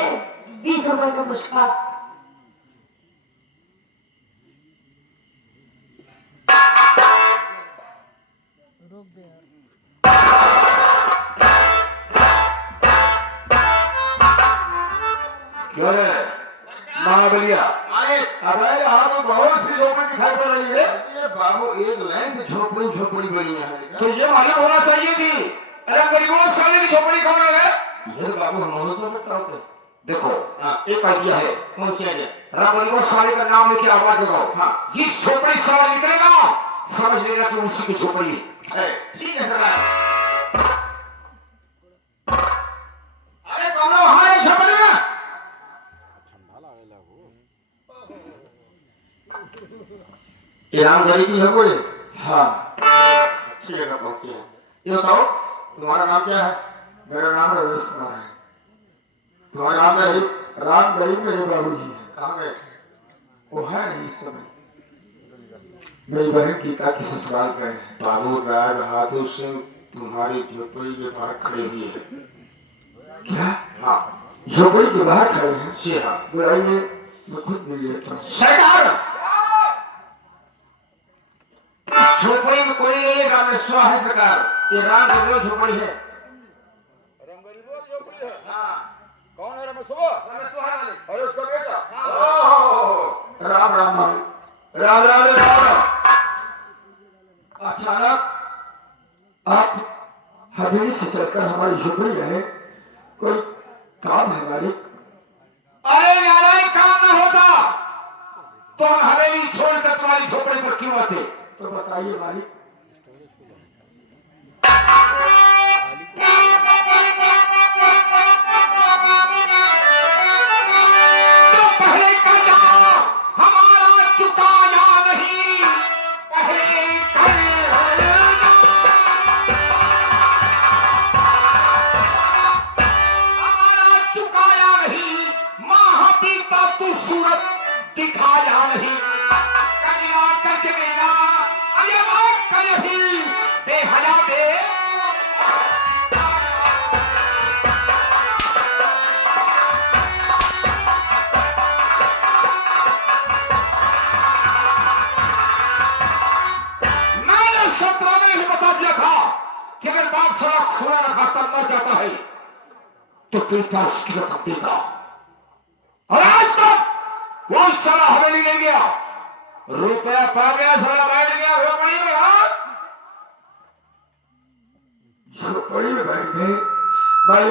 20 रुपए का पुरस्कार। क्यों रे महाबलिया? अबे यहाँ तो बहुत सी झोपड़ी दिखाई पड़ रही है। बाबू एक लाइन से झोपड़ी झोपड़ी बनी है। तो ये मालूम होना चाहिए थी। अरे गरीबों साले की झोपड़ी कौन है? ये तो बाबू हम तो बताओ थे। देखो एक आइडिया है। कौन सी आइडिया? गरीबों साले का नाम लेके आवाज लगाओ। हाँ। जिस झोपड़ी से आवाज निकलेगा समझ लेना कि उसी की झोपड़ी है। ठीक है सरकार। अरे कौन है हमारे झोपड़ी में? रामगढ़ी की झोपड़ी? हाँ, अच्छी जगह पहुंचे हैं। ये बताओ तुम्हारा नाम क्या है? मेरा नाम रमेश कुमार है। तुम्हारा नाम क्या है? राम गरीब मेरे बाबूजी है। कहाँ गए? वो है नहीं इस समय, मेरी बहन गीता की ससुराल गए हैं। बाबू राय बहादुर सिंह तुम्हारी झोपड़ी के बाहर खड़े हुए हैं। क्या? हाँ झोपड़ी के बाहर खड़े हैं? जी हाँ। बुलाइए, मैं खुद मिल लेता हूँ। सरकार झोपड़ी में कोई नहीं है, रामेश्वर है सरकार। ये राम गरीब झोपड़ी है। रंगरीबो की झोपड़ी है। हाँ कौन है रमेशवा? रामेश्वर वाले। अरे उसका बेटा। राम राम राम। राम राम राम। अचानक आप हवेली से चलकर हमारी झोपड़ी आए, कोई काम है मालिक? अरे नारायण काम न होता तो हम हवेली छोड़कर तुम्हारी झोपड़ी पर क्यों आते? तो बताइए मालिक। तो पहले कर्जा हमारा चुकाया नहीं, पहले हमारा चुकाया नहीं, माह बीता तू सूरत दिखाया नहीं। कन्या कर्ज मेरा अयवान कहीं बेहया बे। मैंने 17 में ही बता दिया था कि अगर बाप साला खुला रखा तब मर जाता है तो बेटा उसकी रकम देगा। और आज तक वो साला हवेली नहीं गया। रुपया पा गया, थोड़ा बैठ गया झोपड़ी में। हाँ? झोपड़ी में बैठ गए। भाई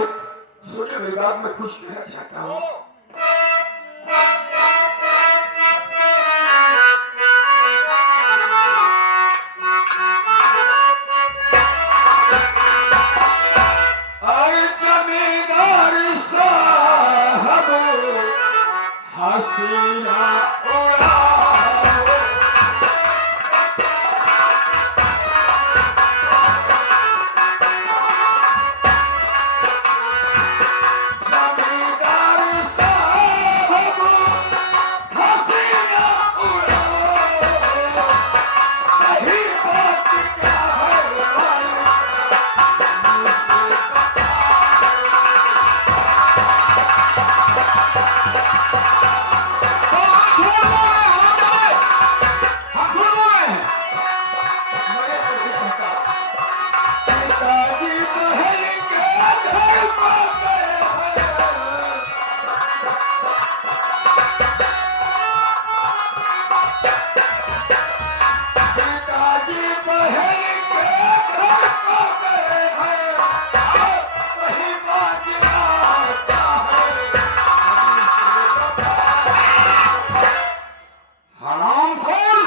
सुनिए मेरी बात, मैं कुछ कहना चाहता हूँ। अरे जमींदार साहब हसीना उड़ाओ। जमींदार साहब हसीना उड़ाओ। सही बात क्या है भाई? पिताजी महल के घर पर गए हैं। पिताजी महल के घर पर गए हैं। वही बाजना आता है। हरामखोर,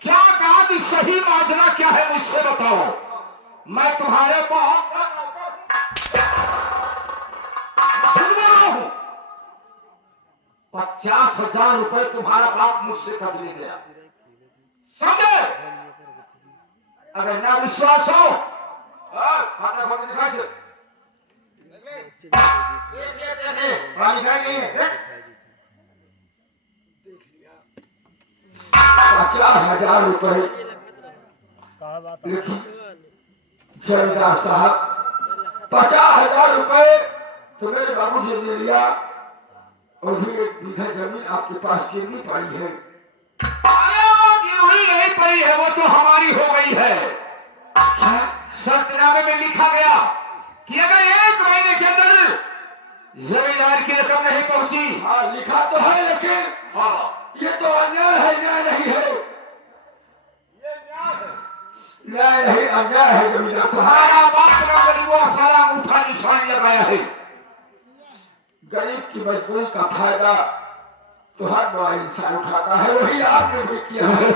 क्या कहा कि सही माजना क्या है मुझसे बताओ। मैं तुम्हारे बहुत बड़ा नौकर हूं। खुद में रहा हूं। 50,000 रुपए तुम्हारा बाप मुझसे कद ले गया, समझे? अगर ना विश्वास हो खाता खोल के दिखा दे। पानी नहीं है। 50,000 रुपए लेकिन जमींदार साहब 50,000 रुपए तो मेरे बाबूजी ने लिया, और भी 1 बीघा जमीन आपके पास गिरनी पड़ी है। गिरवी नहीं पड़ी है, वो तो हमारी हो गई है। शर्तनामे में लिखा गया कि अगर 1 महीने के अंदर जमींदार की रकम नहीं पहुंची। हाँ लिखा तो है, लेकिन हाँ, ये तो अन्याय है, न्याय नहीं है। न्याय नहीं, अन्याय है जमींदार साहब। हमारा बाप ना गरीबों सारा उठा निशान लगाया है। गरीब की मजदूरी का फायदा तो हर बड़ा इंसान उठाता है, वही आपने भी किया है।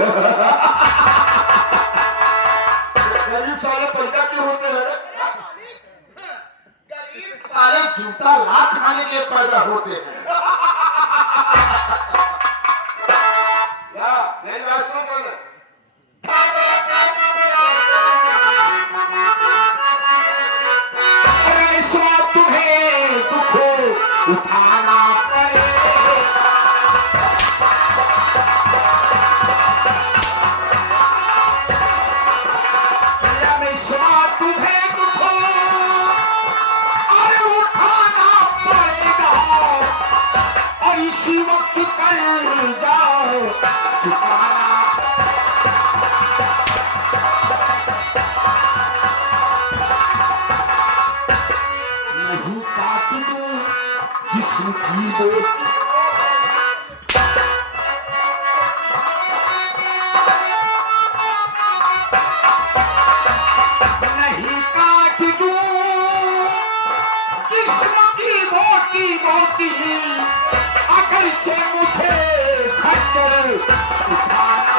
गरीब सारे पैदा क्यों होते हैं? गरीब सारे जूता लात खाने के लिए पैदा होते हैं। नहीं वैसा बोले। अगर इस बात तुम्हें दुख उठाना पड़े, अगर इस बात तुम्हें दुख अरे उठाना पड़ेगा, और इसी वक्त कर जाओ चुकाना। नहीं काट दो जिस्म की दोस्ती, नहीं काट दो जिस्म की मोटी मोटी, अगरचे मुझे खंजर उठाना।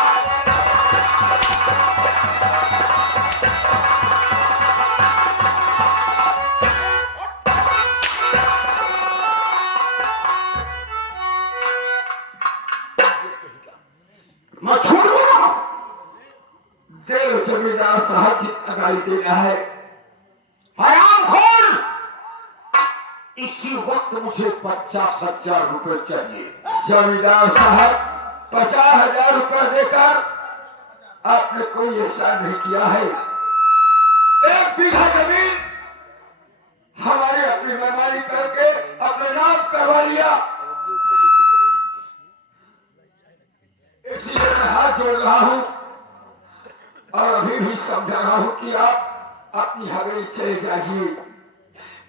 मैं छूट रहा हूं। दिल जमींदार साहब जितना गाली देना है। हरामखोर, इसी वक्त मुझे 50,000 रुपए चाहिए। जमींदार साहब 50,000 रुपए देकर आपने कोई एहसान नहीं किया है। 1 बीघा जमीन हमारे अपनी मनमानी करके अपने नाम करवा लिया। इसलिए मैं हाथ जोड़ रहा हूं और अभी भी समझा रहा हूं कि आप अपनी हवेली चले जाइए।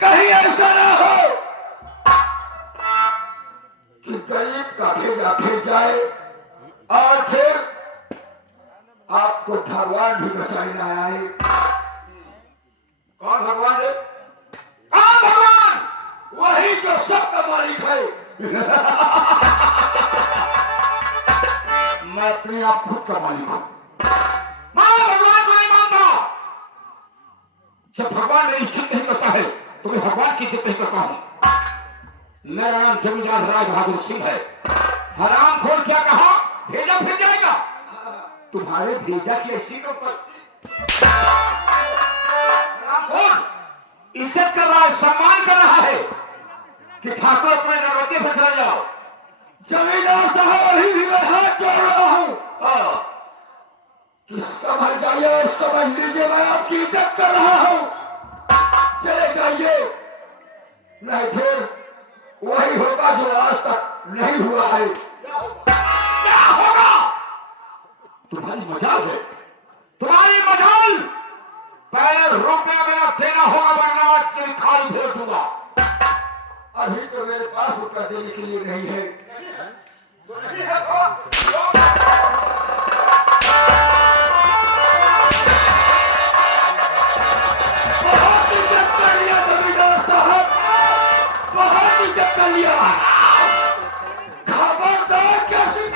कहीं ऐसा ना हो कि गरीब का भेजा फिर जाए और फिर आपको भगवान भी बचाने आए। कौन भगवान है? हाँ भगवान, वही जो सबका मालिक है। मैं अपने आप खुद का मालिक हूं। मैं भगवान को नहीं मानता। जब भगवान मेरी इज्जत नहीं करता है तो मैं भगवान की इज्जत नहीं करता हूं। मेरा नाम जमींदार राय बहादुर सिंह है। हराम खोर क्या कहा? भेजा फिर जाएगा। तुम्हारे भेजा की ऐसी को इज्जत कर रहा है, सम्मान कर रहा है कि ठाकुर अपने नरवती पर चले जाओ। जमींदार साहब, अभी भी मैं हाथ जोड़ रहा हूँ कि समझ जाइए और समझ लीजिए, मैं आपकी इज्जत कर रहा हूँ। चले जाइए, नहीं फिर वही होगा जो आज तक नहीं हुआ है। क्या होगा? तुम्हारी मजाल है, तुम्हारी मजाल। पहले रुपया मेरा देना होगा, वरना आज तेरी खाल भेज दूंगा। अभी तो मेरे पास रुपया देने के लिए नहीं है। बहुत इज्जत कर लिया जमींदार साहब, बहुत इज्जत कर लिया। खबरदार कैसी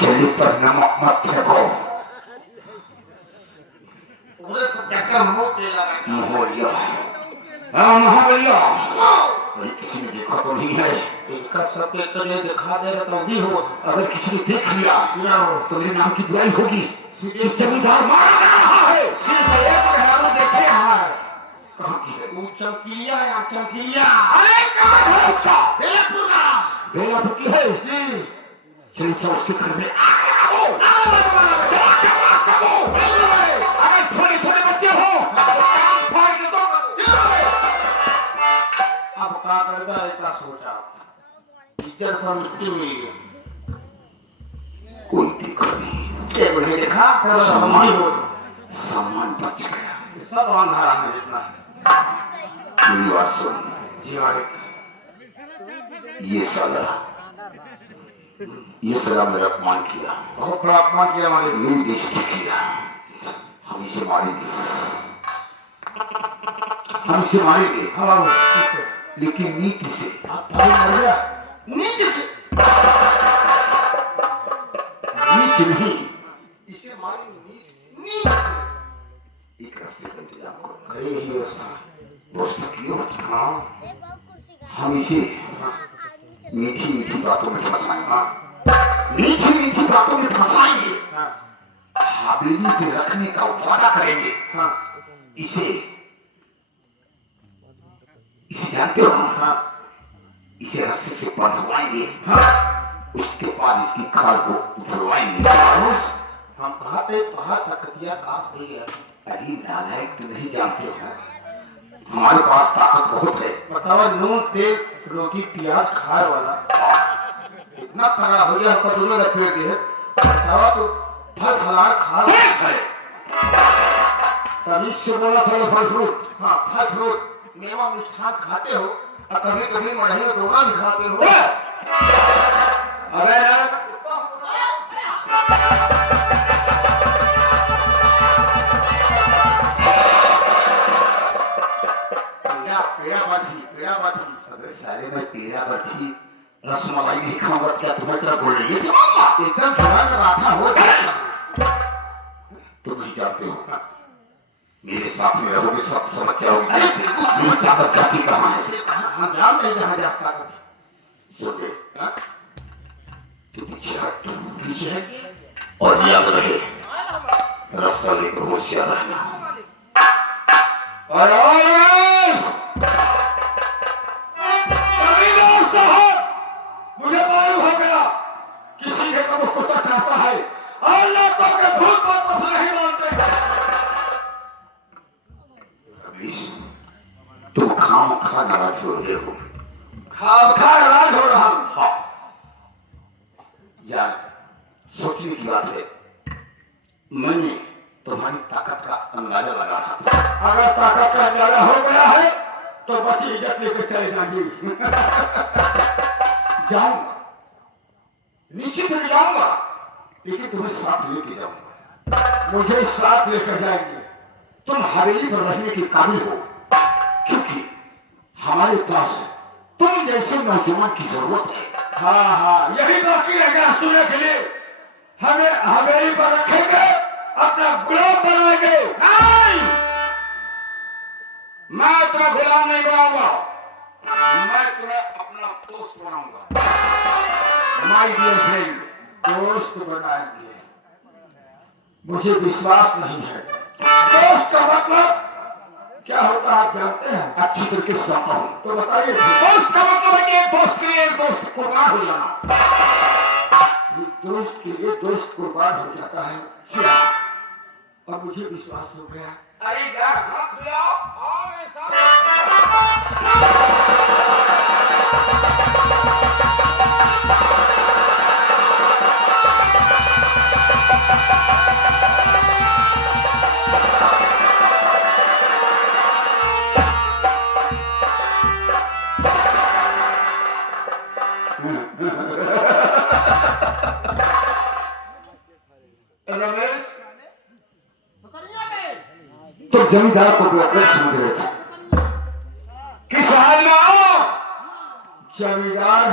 चली पर नमक मत फेंको। मोहलिया, हाँ मोहलिया, किसी ने देखा तो नहीं है? इनका सब दिखा दे तो भी हो। अगर किसी ने देख लिया तो मेरे नाम की बुराई होगी कि जमींदार मारा जा रहा है। सिर्फ एक घराना देखे हमारे। कहाँ की है? वो चमकीलिया है, चमकीलिया। अरे कहाँ है उसका? बेलापुर का। बेलापुर की है। जी। चलिए सब उसके घर में आग लगाओ। अगर छोटे छोटे बच्चे हो फाड़ के दो। अब का करगा इतना सोचा, इज्जत सब मिट्टी मिली है। कोई दिक्कत नहीं, एक बढ़िया देखा फिर हमारी हो सामान बच गया। सब अंधारा है इतना। मेरी बात सुन, जी मालिक। ये साला मेरा अपमान किया, बहुत बड़ा अपमान किया मालिक। मेरी बेइज्जती किया। हम इसे मारेंगे, हम इसे मारेंगे, हाँ लेकिन नीति से। आप भाई मर गया नीचे से। नीच नहीं, इसे मारेंगे नीति से। नीचे एक रास्ते का इंतजाम करो। करी यही व्यवस्था। व्यवस्था की हो। हाँ हम इसे मीठी मीठी बातों में फंसाएंगे, मीठी मीठी बातों में फंसाएंगे, हाँ हवेली पे रखने का वादा करेंगे। हाँ इसे जानते हो? हाँ इसे रस्से से बांधवाएंगे, हाँ। उसके बाद इसकी खाल को उठवाएंगे। हम कहा पे कहा तकतिया काफ हो गया। अरे नालायक, तो नहीं जानते हो, हमारे पास ताकत बहुत है। बताओ, नून तेल रोटी प्याज खाए वाला इतना तगड़ा हो गया, हमको दोनों लपेट दिए। बताओ तो फल फलार खा तभी से बोला फल फ्रूट। हाँ फल फ्रूट मेवा मिष्ठान खाते हो और कभी कभी मढ़ी दोगा भी खाते हो। अबे पेड़ा बाटी। अबे साले में पेड़ा बर्फी रसमलाई नहीं खाऊंगा क्या तुम्हें तरह बोल रही है? एकदम झुरा का राठा हो जाएगा। तुम नहीं जानते हो, मेरे साथ में रहोगे सब समझ जाओगे मेरी ताकत जाती कहाँ है। हम जानते हैं जहाँ जाता है। सुन ले, पीछे हट, पीछे हट। और याद रहे रास्ता लेकर होशियार रहना। और जमींदार साहब, मुझे मालूम हो गया किसी के को कुत्ता चाहता है और लोगों के भूत वापस नहीं मानते। तुम खामखा नाराज हो रहे हो। खामखा नाराज हो रहा हूं। हाँ यार, सोचने की बात है। मैंने तुम्हारी ताकत का अंदाजा लगा रहा था। अगर ताकत का अंदाजा हो गया है तो बची इज्जत लेकर चले जाइए। जाऊंगा, निश्चित ही जाऊंगा, लेकिन तुम्हें साथ लेके जाऊंगा। मुझे साथ लेकर जाएंगे। तुम हवेली पर रहने के काबिल हो, क्योंकि हमारे पास तुम जैसे नौजवान की जरूरत है। हाँ हाँ, यही बाकी रह गया सुनने के लिए। हमें हवेली पर रखेंगे, अपना गुलाम बनाएंगे। नहीं, मैं तुम्हें गुलाम नहीं बनाऊंगा, मैं तुम्हें अपना दोस्त बनाऊंगा। माय डियर फ्रेंड, दोस्त बनाएंगे? मुझे विश्वास नहीं है। दोस्त का मतलब क्या होता है आप जानते हैं? अच्छी तरीके से जानता हूं। तो बताइए। दोस्त का मतलब है कि एक दोस्त के लिए एक दोस्त कुर्बान हो जाना। दोस्त के लिए दोस्त कुर्बान हो जाता है। क्या? अब मुझे विश्वास हो गया। अरे यार हाथ मिलाओ, आओ मेरे साथ। रमेश, तुम जमींदार को बेवकूफ समझ रहे थे। किस हाल में आओ? जमींदार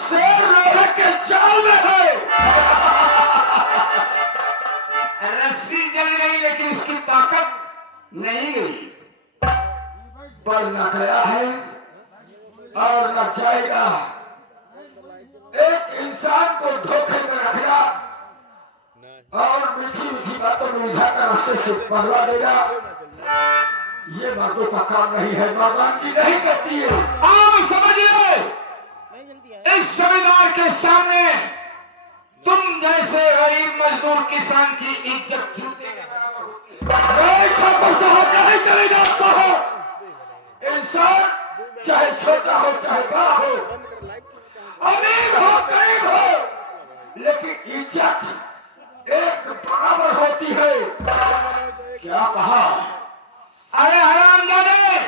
शेर लोहे के जाल में है। रस्सी जल गई लेकिन इसकी ताकत नहीं गई। बढ़ न गया है और न जाएगा। एक इंसान को धोखे में रखना और मीठी मीठी बातों में उलझाकर उससे से पहला देना, ये मर्दों का काम नहीं है। मर्दानगी नहीं कहती है। आप समझ ले, इस जमींदार के सामने तुम जैसे गरीब मजदूर किसान की इज्जत जूते के बराबर होती है। नहीं ठाकुर साहब, नहीं जमींदार साहब। इंसान चाहे छोटा हो चाहे बड़ा हो, अमीर हो गरीब हो, लेकिन इज्जत एक बराबर होती है। क्या कहा? अरे हरामजादे,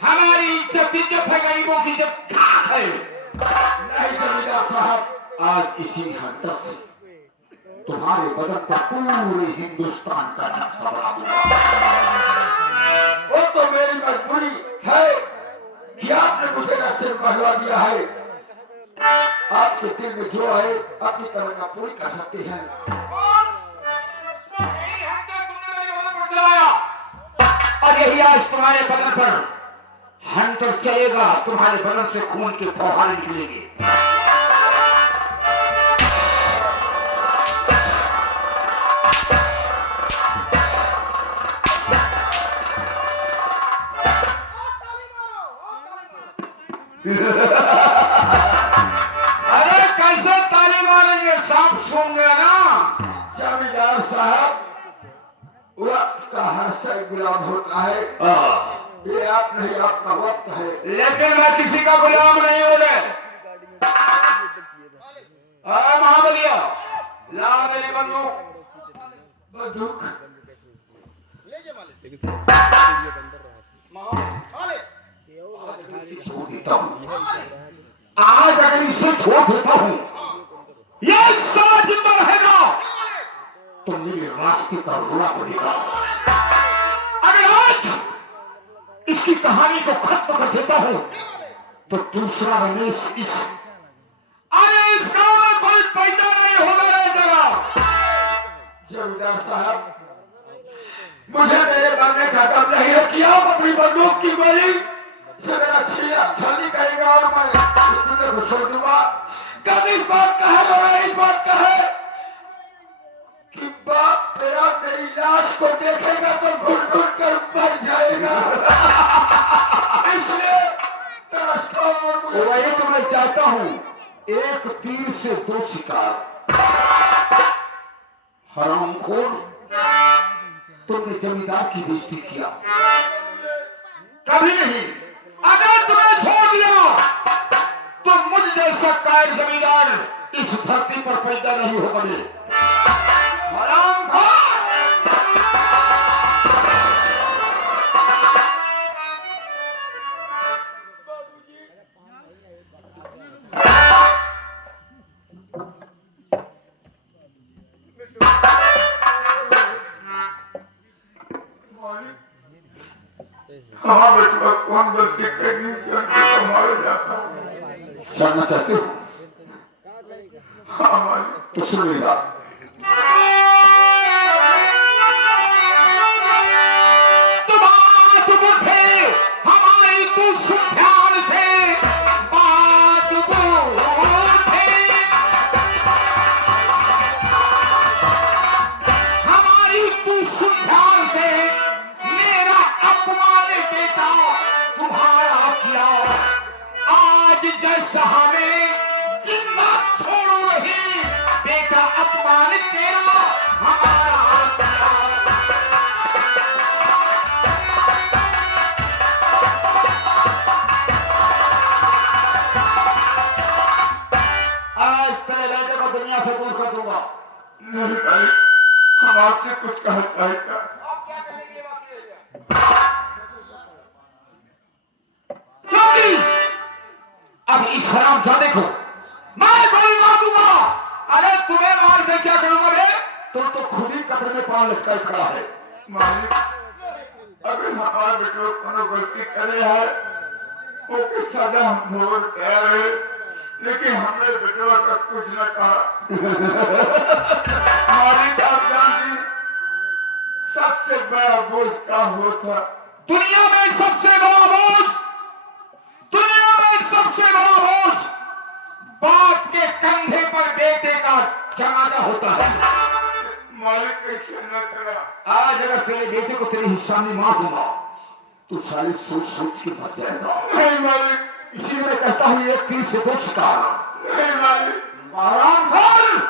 हमारी इज्जत है, गरीबों की इज्जत खाक है। नहीं जमींदार साहब, आज इसी हंटर से तुम्हारे बदन पर पूरे हिंदुस्तान का नक्शा बना दूंगा। वो तो मेरी मजबूरी है कि आपने मुझे नशे में बहला दिया है। आपके दिल में जो है अपनी तमन्ना पूरी कर सकते हैं। और यही आज तुम्हारे बदन पर हंटर चलेगा, तुम्हारे बदन से खून के फौहारे निकलेंगे। अरे कैसे ताली मारेंगे, सांप सूंघ गया ना। जमींदार साहब, वक्त का हर शय गुलाम होता है। ये आप नहीं, आपका वक्त है। लेकिन मैं किसी का गुलाम नहीं हूं। महाबलिया, ला मेरी बंदूक। छोड़ देता हूं। आज अगर इसे छोड़ देता हूं, ये साला जिंदा रहेगा तो मेरे रास्ते का रोना पड़ेगा। अगर आज इसकी कहानी को खत्म कर देता हूं तो दूसरा रमेश इस गांव में कोई पैदा नहीं होगा, रह जाएगा। जमींदार साहब, मुझे मेरे मरने का दम नहीं है कि आप अपनी बंदूक की गोली से मेरा छीना छानी करेगा और मैं इस दुनिया को छोड़ दूंगा। कब इस बात का है मौला, इस बात का है कि बाप मेरा मेरी लाश को देखेगा तो घुट घुट कर मर जाएगा। इसलिए तरसता हूं और मुझे वही तो मैं चाहता हूं, एक तीर से दो शिकार। हरामखोर, तुमने जमींदार की बेइज्जती किया। कभी नहीं। अगर तुम्हें छोड़ दिया तो मुझ जैसा कायर जमींदार इस धरती पर पैदा नहीं हो बने। हरामखोर! हाँ बेटा, कौन गलती करनी कि उनके कमाल जाता। जानना चाहते हो हाँ मालिक। तो सुन मेरी बात। हमारी तू सुन ध्यान से बात बोले, हमारी तू सुन ध्यान से। मेरा अपमान बेटा तुम्हारा किया, आज जैसा हमें जिंदा छोड़ो नहीं, बेटा अपमान तेरा हमारा किया। आज तेरे बेटे को दुनिया से दूर कर दूंगा। नहीं मालिक, हम आपसे कुछ कहना चाहता। आप क्या करेंगे बाकी रह गया। क्योंकि अब इस हरामजादे को मैं गोली मार दूंगा। अरे तुम्हें मार के क्या करूंगा बे? तुम तो खुद ही कब्र में पांव लटकाए खड़ा है। मालिक, अगर हमारा बेटो कोनो गलती करे है, वो की सजा हम भोग तैयार है, लेकिन हमने बेटवा का कुछ न कहा। मालिक, आप जानती, सबसे बड़ा बोझ क्या होता। दुनिया में सबसे बड़ा बोझ, दुनिया में सबसे बड़ा बोझ बाप के कंधे पर बेटे का जनाजा होता है। मालिक कैसे न करा। आज अगर तेरे बेटे को तेरे हिस्सा में मार दूंगा तो साले सोच सोच के मर जाएगा। नहीं मालिक, इसीलिए मैं कहता हूं एक तीर से दो शिकार। नहीं मालिक। हरामखोर!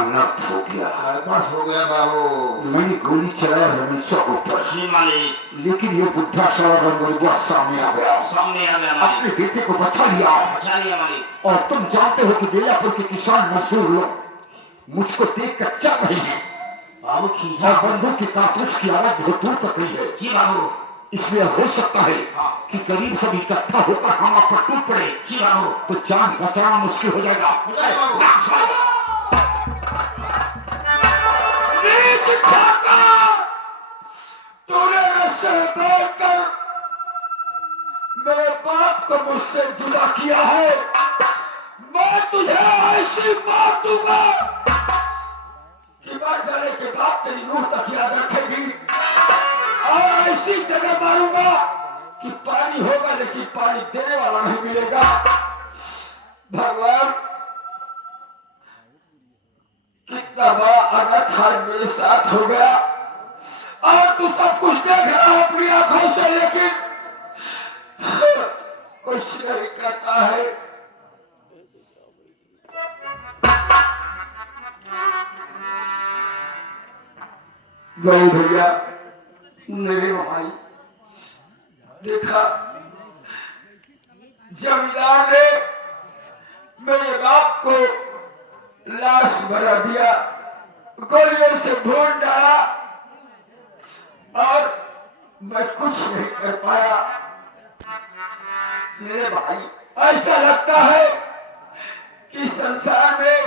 अनर्थ हो गया। बस हो गया बाबू। मैंने गोली चलाया रमेशा के ऊपर, लेकिन ये बुढ़ा साला रंगोलिया सामने आ गया। अपने बेटे को बचा लिया। और तुम जानते हो कि बेलापुर के किसान मजदूर लोग मुझको देख कर चल रहे हैं और बंदूक की कारतूस की आवाज बहुत दूर तक गई है। इसलिए हो सकता है कि करीब सब इकट्ठा होकर हम आप पर टूट पड़े तो जान बचाना मुश्किल हो जाएगा। तूने मुझसे बोलकर मेरे बाप को मुझसे जुदा किया है। मैं तुझे ऐसी मार दूंगा कि मर जाने के बाद तेरी रूह तक याद रखेगी, और ऐसी जगह मारूंगा कि पानी होगा लेकिन पानी देने वाला नहीं मिलेगा। भगवान, कितना बड़ा अनर्थ आज मेरे साथ हो गया, और तू सब कुछ देख रहा है अपनी आंखों से, लेकिन कुछ नहीं करता है। गौ भैया, मेरे भाई, देखा जमींदार ने मेरे बाप को लाश बना दिया, गोलियों से भून डाला, और मैं कुछ नहीं कर पाया। मेरे भाई, ऐसा लगता है कि संसार में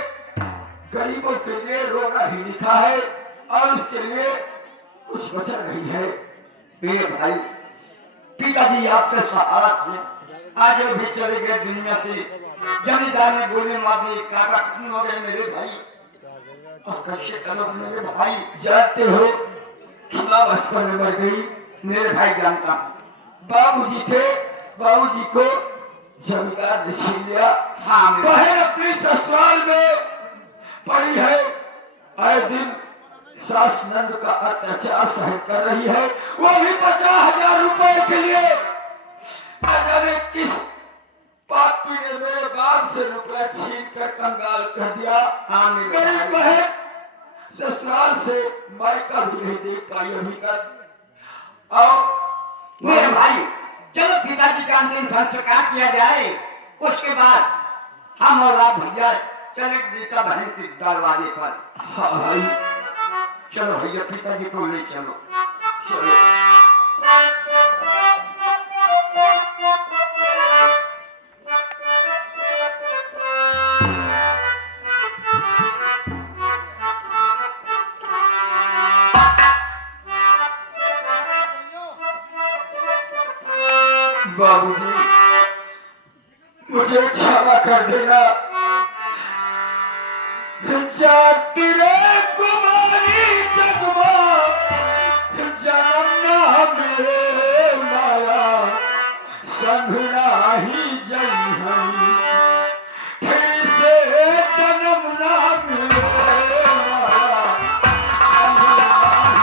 गरीबों के लिए रोना ही लिखा है और उसके लिए कुछ बचा नहीं है। मेरे भाई, पिताजी आपके सहारा थे, आज वो भी चले गए दुनिया से। जमींदार ने बोले मारे काका खत्म हो गए मेरे भाई, और कैसे करो मेरे भाई? जानते हो खिला बचपन में मर गई मेरे भाई, जानता हूँ। बाबूजी थे, बाबूजी को जमींदार ने छीन लिया। हाँ मेरे भाई। बहन अपनी ससुराल में पड़ी है, आए दिन सास नंद का अत्याचार सहन कर रही है, वो भी 50,000 रुपए के लिए। न जाने किस पापी ने मेरे बाप से रुपया छीन कर कंगाल कर दिया। हाँ मेरे मेरी भाई। बहन ससुराल से मायका भी नहीं देख पाई अभी तक। और मेरे भाई चलो पिताजी का अंतिम संस्कार किया जाए, उसके बाद हम और आप भैया चले गीता बहन के दरवाजे पर। हाँ भाई चलो भैया पिताजी को ले चलो। चलो। बाबूजी मुझे क्षमा कर देना। जाती रे कुमारी जगमा, जन्म ना मिले माया, संग नाही जई हई, फिर से जन्म ना मिले माया, संग नाही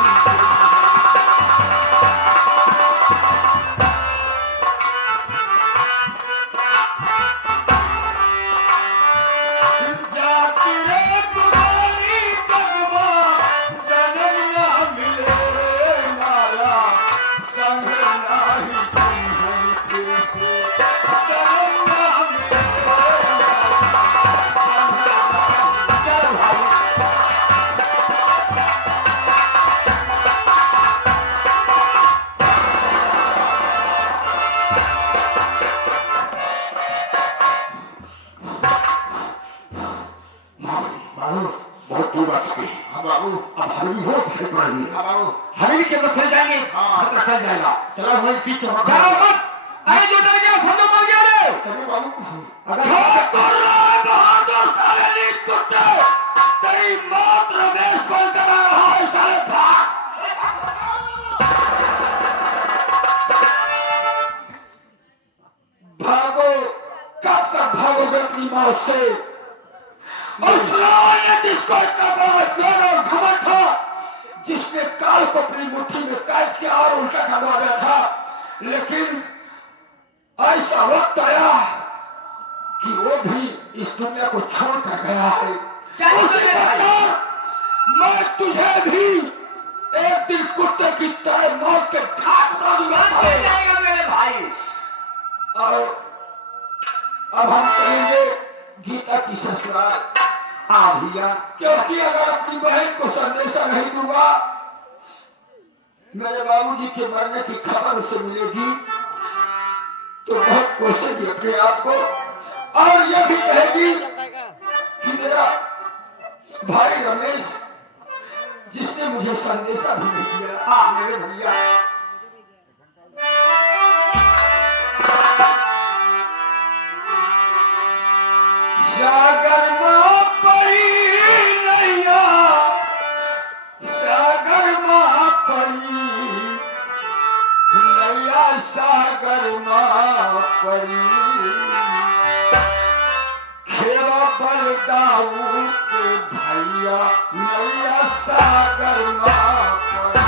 जाती रे कुमारी जगमा, जन्म ना मिले माया, संग नाही जई हई, फिर से जन्म ना मिले माया, संग नाही जई हई। बाबू बहुत दूर आ चुके हैं। हाँ बाबू। अब हवेली हो दिखाई पड़ रही है। हाँ बाबू। हवेली के अंदर चले जाएंगे, हाँ। खतरा चल जाएगा। चलो भाई पीछे हो। जाओ मत, अरे जो डर गया समझो मर गया रे। चलो बाबू। अगर ठाकुर राय बहादुर साले लीक कुत्ते, तेरी मौत रमेश बोल कर आ रहा है साले, भाग। भागो, कब तक भागोगे अपनी मौत से? उस रावण ने जिसको इतना बड़ा ज्ञान और घमंड था, जिसने काल को अपनी मुट्ठी में कैद किया और उल्टा करवा दिया था, लेकिन ऐसा वक्त आया कि वो भी इस दुनिया को छोड़ कर गया है। उसी प्रकार मैं तुझे भी एक दिन कुत्ते की तरह मौत के घाट उतार दूंगा। जाएगा मेरे भाई। और अब हम चलेंगे गीता की ससुराल। हाँ भैया। क्योंकि अगर अपनी बहन को संदेशा नहीं दूंगा, मेरे बाबूजी के मरने की खबर उसे मिलेगी तो बहुत कोसेगी अपने आप को, और यह भी कहेगी कि मेरा भाई रमेश जिसने मुझे संदेशा भी नहीं दिया। हाँ मेरे भैया। सागर माँ परी नैया, सागर माँ परी नैया, सागर माँ परी, खेवा बलदाऊ के भैया नैया, सागर माँ परी।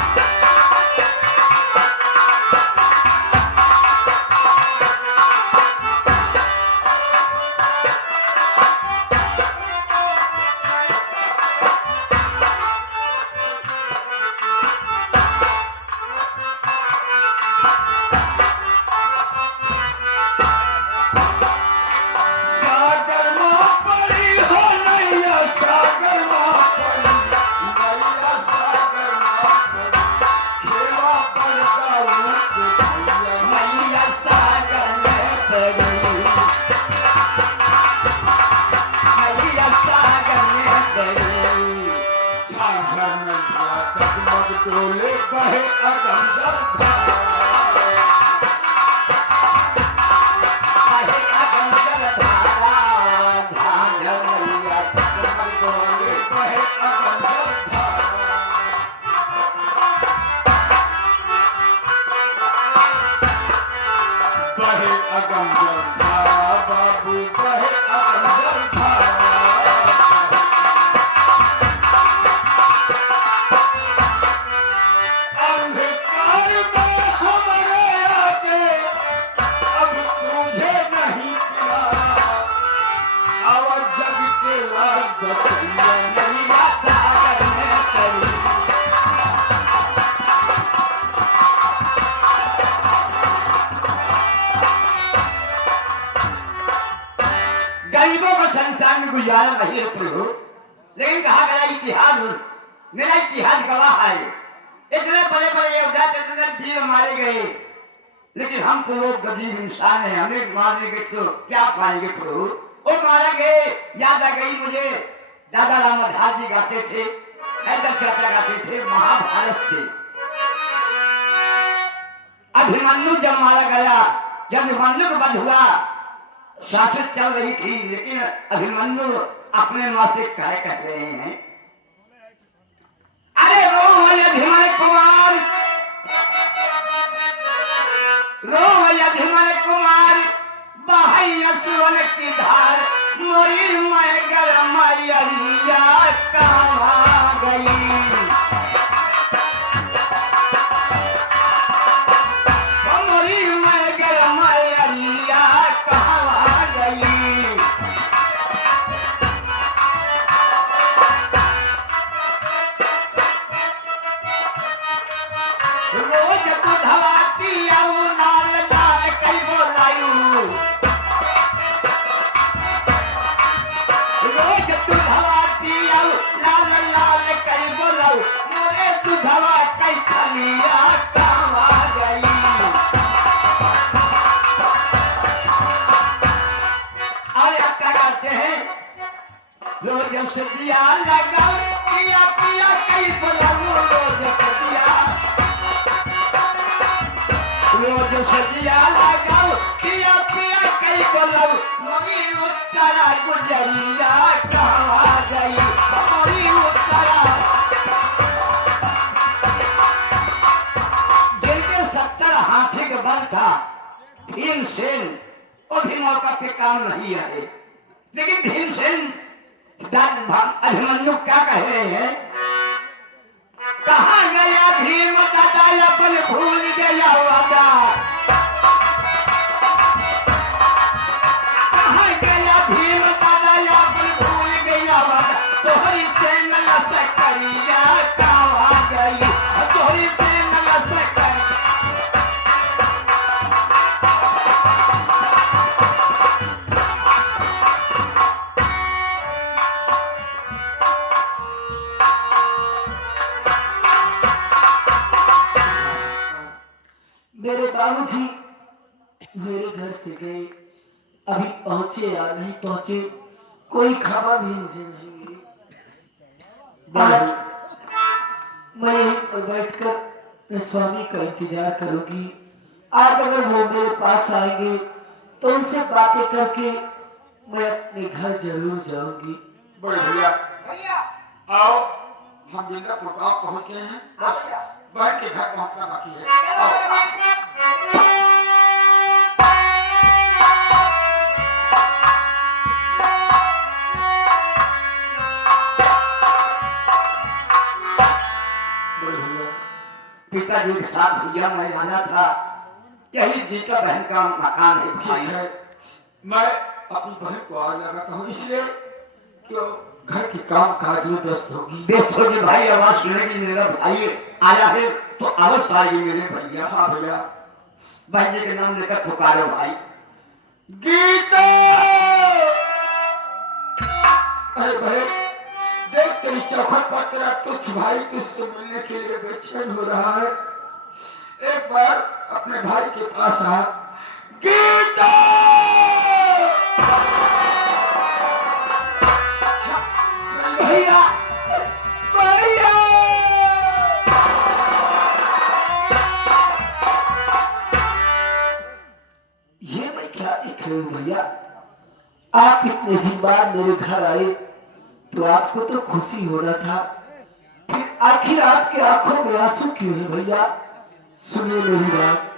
सागर माँ परी हो नैया, सागर माँ परी नैया, सागर माँ परी, खेवा बलदाऊ के भैया मैया सागर में तेरी, मैया सागर में तेरी। झांझर में दिया जगमग डोले बहे अगम जल धारा। अगम जलधारा बाबू बहे अगम जलधारा अंधकार में हमारे आगे अब सूझे नहीं किनारा और जग के लाग बचैया नहीं आता करने करी गरीबों को संसार में गुजारा नहीं है प्रभु, लेकिन कहा गया इतिहास, मेरा इतिहास गवाह है। इतने बड़े बड़े योद्धा, इतने वीर मारे गए, लेकिन हम तो लोग गरीब इंसान हैं, हमें मारने के तो क्या पाएंगे प्रभु। वो मारा गए, याद आ गई मुझे, दादा रामधार जी गाते थे, हैदर चाचा गाते थे, महाभारत थे। अभिमन्यु जब मारा गया, जब अभिमन्यु को वध हुआ, शासन चल रही थी, लेकिन अभिमन्यु अपने माँ से क्या कह रहे हैं, अरे रो भैया अभिमन्यु कुमार, रो भैया अभिमन्यु कुमार, बहैया सुवन की धार, मोरी मैं गरमैया कहाँ गई। दिया लगा पिया पिया कई बोलाऊं रोज सदिया लगाओ पिया पिया कई बोलाऊं मोरी उत्तरा गुजरिया कहाँ गई, मोरी उत्तरा। जिनके 70 हाथी के बल था भीमसेन, वो भी मौका पे काम नहीं आए, लेकिन भीमसेन अभिमन्यु क्या कह रहे हैं, कहाँ गया भीम दादा अपन भूल गया वादा, कहाँ गया भीम दादा अपन भूल गया वादा, तोहरी से नला से करिया कहाँ गई, तोहरी से नला से करिया। मेरे बाबूजी मेरे घर से गए, अभी पहुंचे या नहीं पहुंचे, कोई खबर भी मुझे नहीं मिली। मैं यहीं पर बैठकर मैं स्वामी का इंतजार करूंगी। आज अगर वो मेरे पास आएंगे तो उनसे बातें करके मैं अपने घर जरूर जाऊंगी। बड़े भैया आओ, हम जिंदा प्रताप पहुंच गए हैं, बस बहन के घर पहुंचना बाकी है। आओ। पिताजी के साथ भैया मैं जाना था, यही जीता बहन का मकान है भाई। ठीक है, मैं अपनी बहन को आज लगाता हूँ, इसलिए कि घर के काम काज में व्यस्त होगी। देखो जी भाई, आवाज सुनेगी मेरा भाई आया है तो अवश्य आएगी मेरे भैया। हाँ भैया, भाई जी के नाम लेकर पुकारो भाई। गीता, अरे भाई देख तेरी चौखट पर तेरा तुच्छ भाई तुझसे मिलने के लिए बेचैन हो रहा है, एक बार अपने भाई के पास आ। गीता, भैया भैया ये मैं क्या देख रही हूँ भैया, आप इतने दिन बाद मेरे घर आए तो आपको तो खुशी हो रहा था, फिर आखिर आपके आंखों में आंसू क्यों है भैया? सुनिए मेरी बात।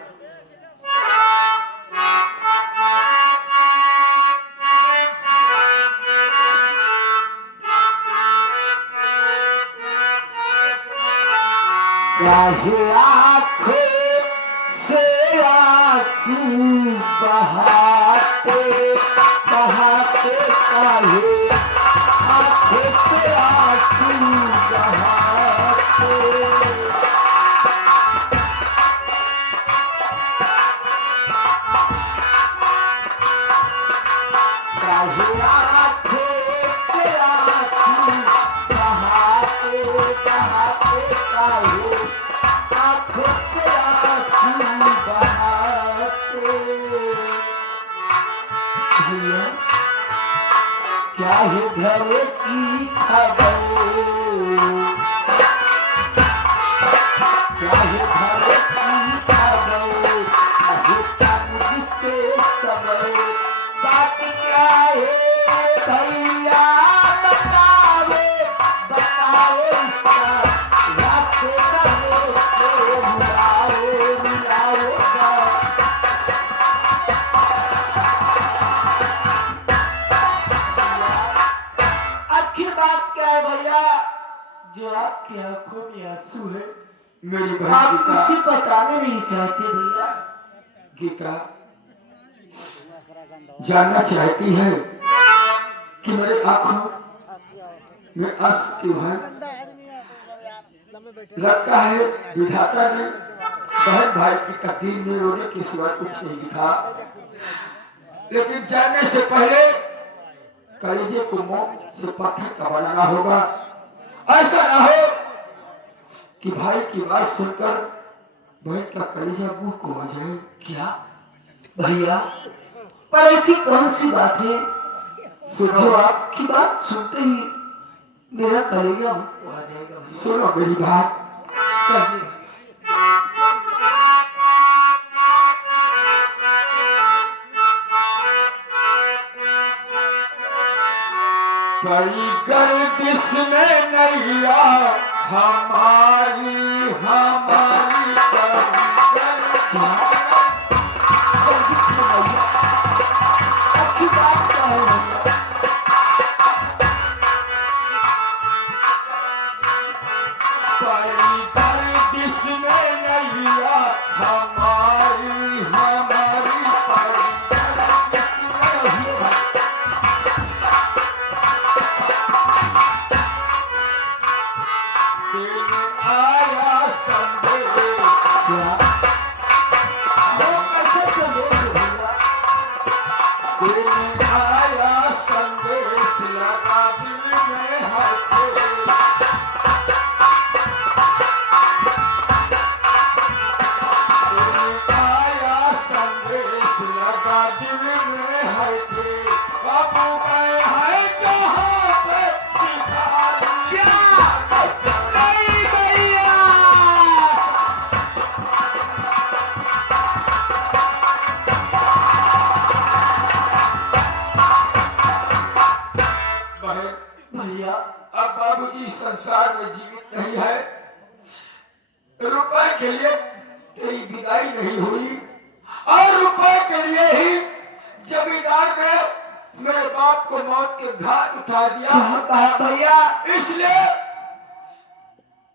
काहे आंखों से आंसू बहाते बहाते काहे आंखों से आंसू बहाते काहे आंखों से आंसू बहाते बहाते काहे आंखों से आंसू बहाते भैया क्या है घर की खबर क्या है घर की खबर अभी तक जिससे खबर बात क्या है भैया बताओ बताओ इसका रास्ते करो तो मिलाओ मिलाओ आखिर बात क्या है भैया जो आपकी आंखों में आंसू है मेरी बहन आप गीता कुछ बताने नहीं चाहते भैया गीता जानना चाहती है कि मेरे आंखों में आंसू क्यों है। लगता है विधाता ने बहन भाई की तकदीर में रोने के सिवा कुछ नहीं लिखा, लेकिन जानने से पहले कलेजे को मोम से पत्थर का बनाना होगा। ऐसा ना हो कि भाई की बात सुनकर बहन का कलेजा मुंह को आ जाए। क्या भैया पर ऐसी कौन सी बात है जो आपकी बात सुनते ही मेरा कलेजा मुंह को आ जाएगा भैया? सुनो मेरी बात। कहिए। कई गर्दिश में नैया हमारी हमारी आपकी बात क्या है भैया? कई गर्दिश में नैया हमारी हमारी गर्दिश में दिन आया संदेश क्या वो कैसे प्रवेश भैया? दिन आया संदेश लगा दिल में हंसे। दिन आया संदेश लगा दिल में हंसे। बाबू गए हैं जहाँ पे भिखारी। नहीं भैया बहन, भैया अब बाबूजी संसार में जीवित नहीं है। रुपए के लिए तेरी विदाई नहीं हुई और रुपए के लिए ही जमींदार ने मेरे बाप को मौत के घाट उठा दिया। क्या कहा भैया? इसलिए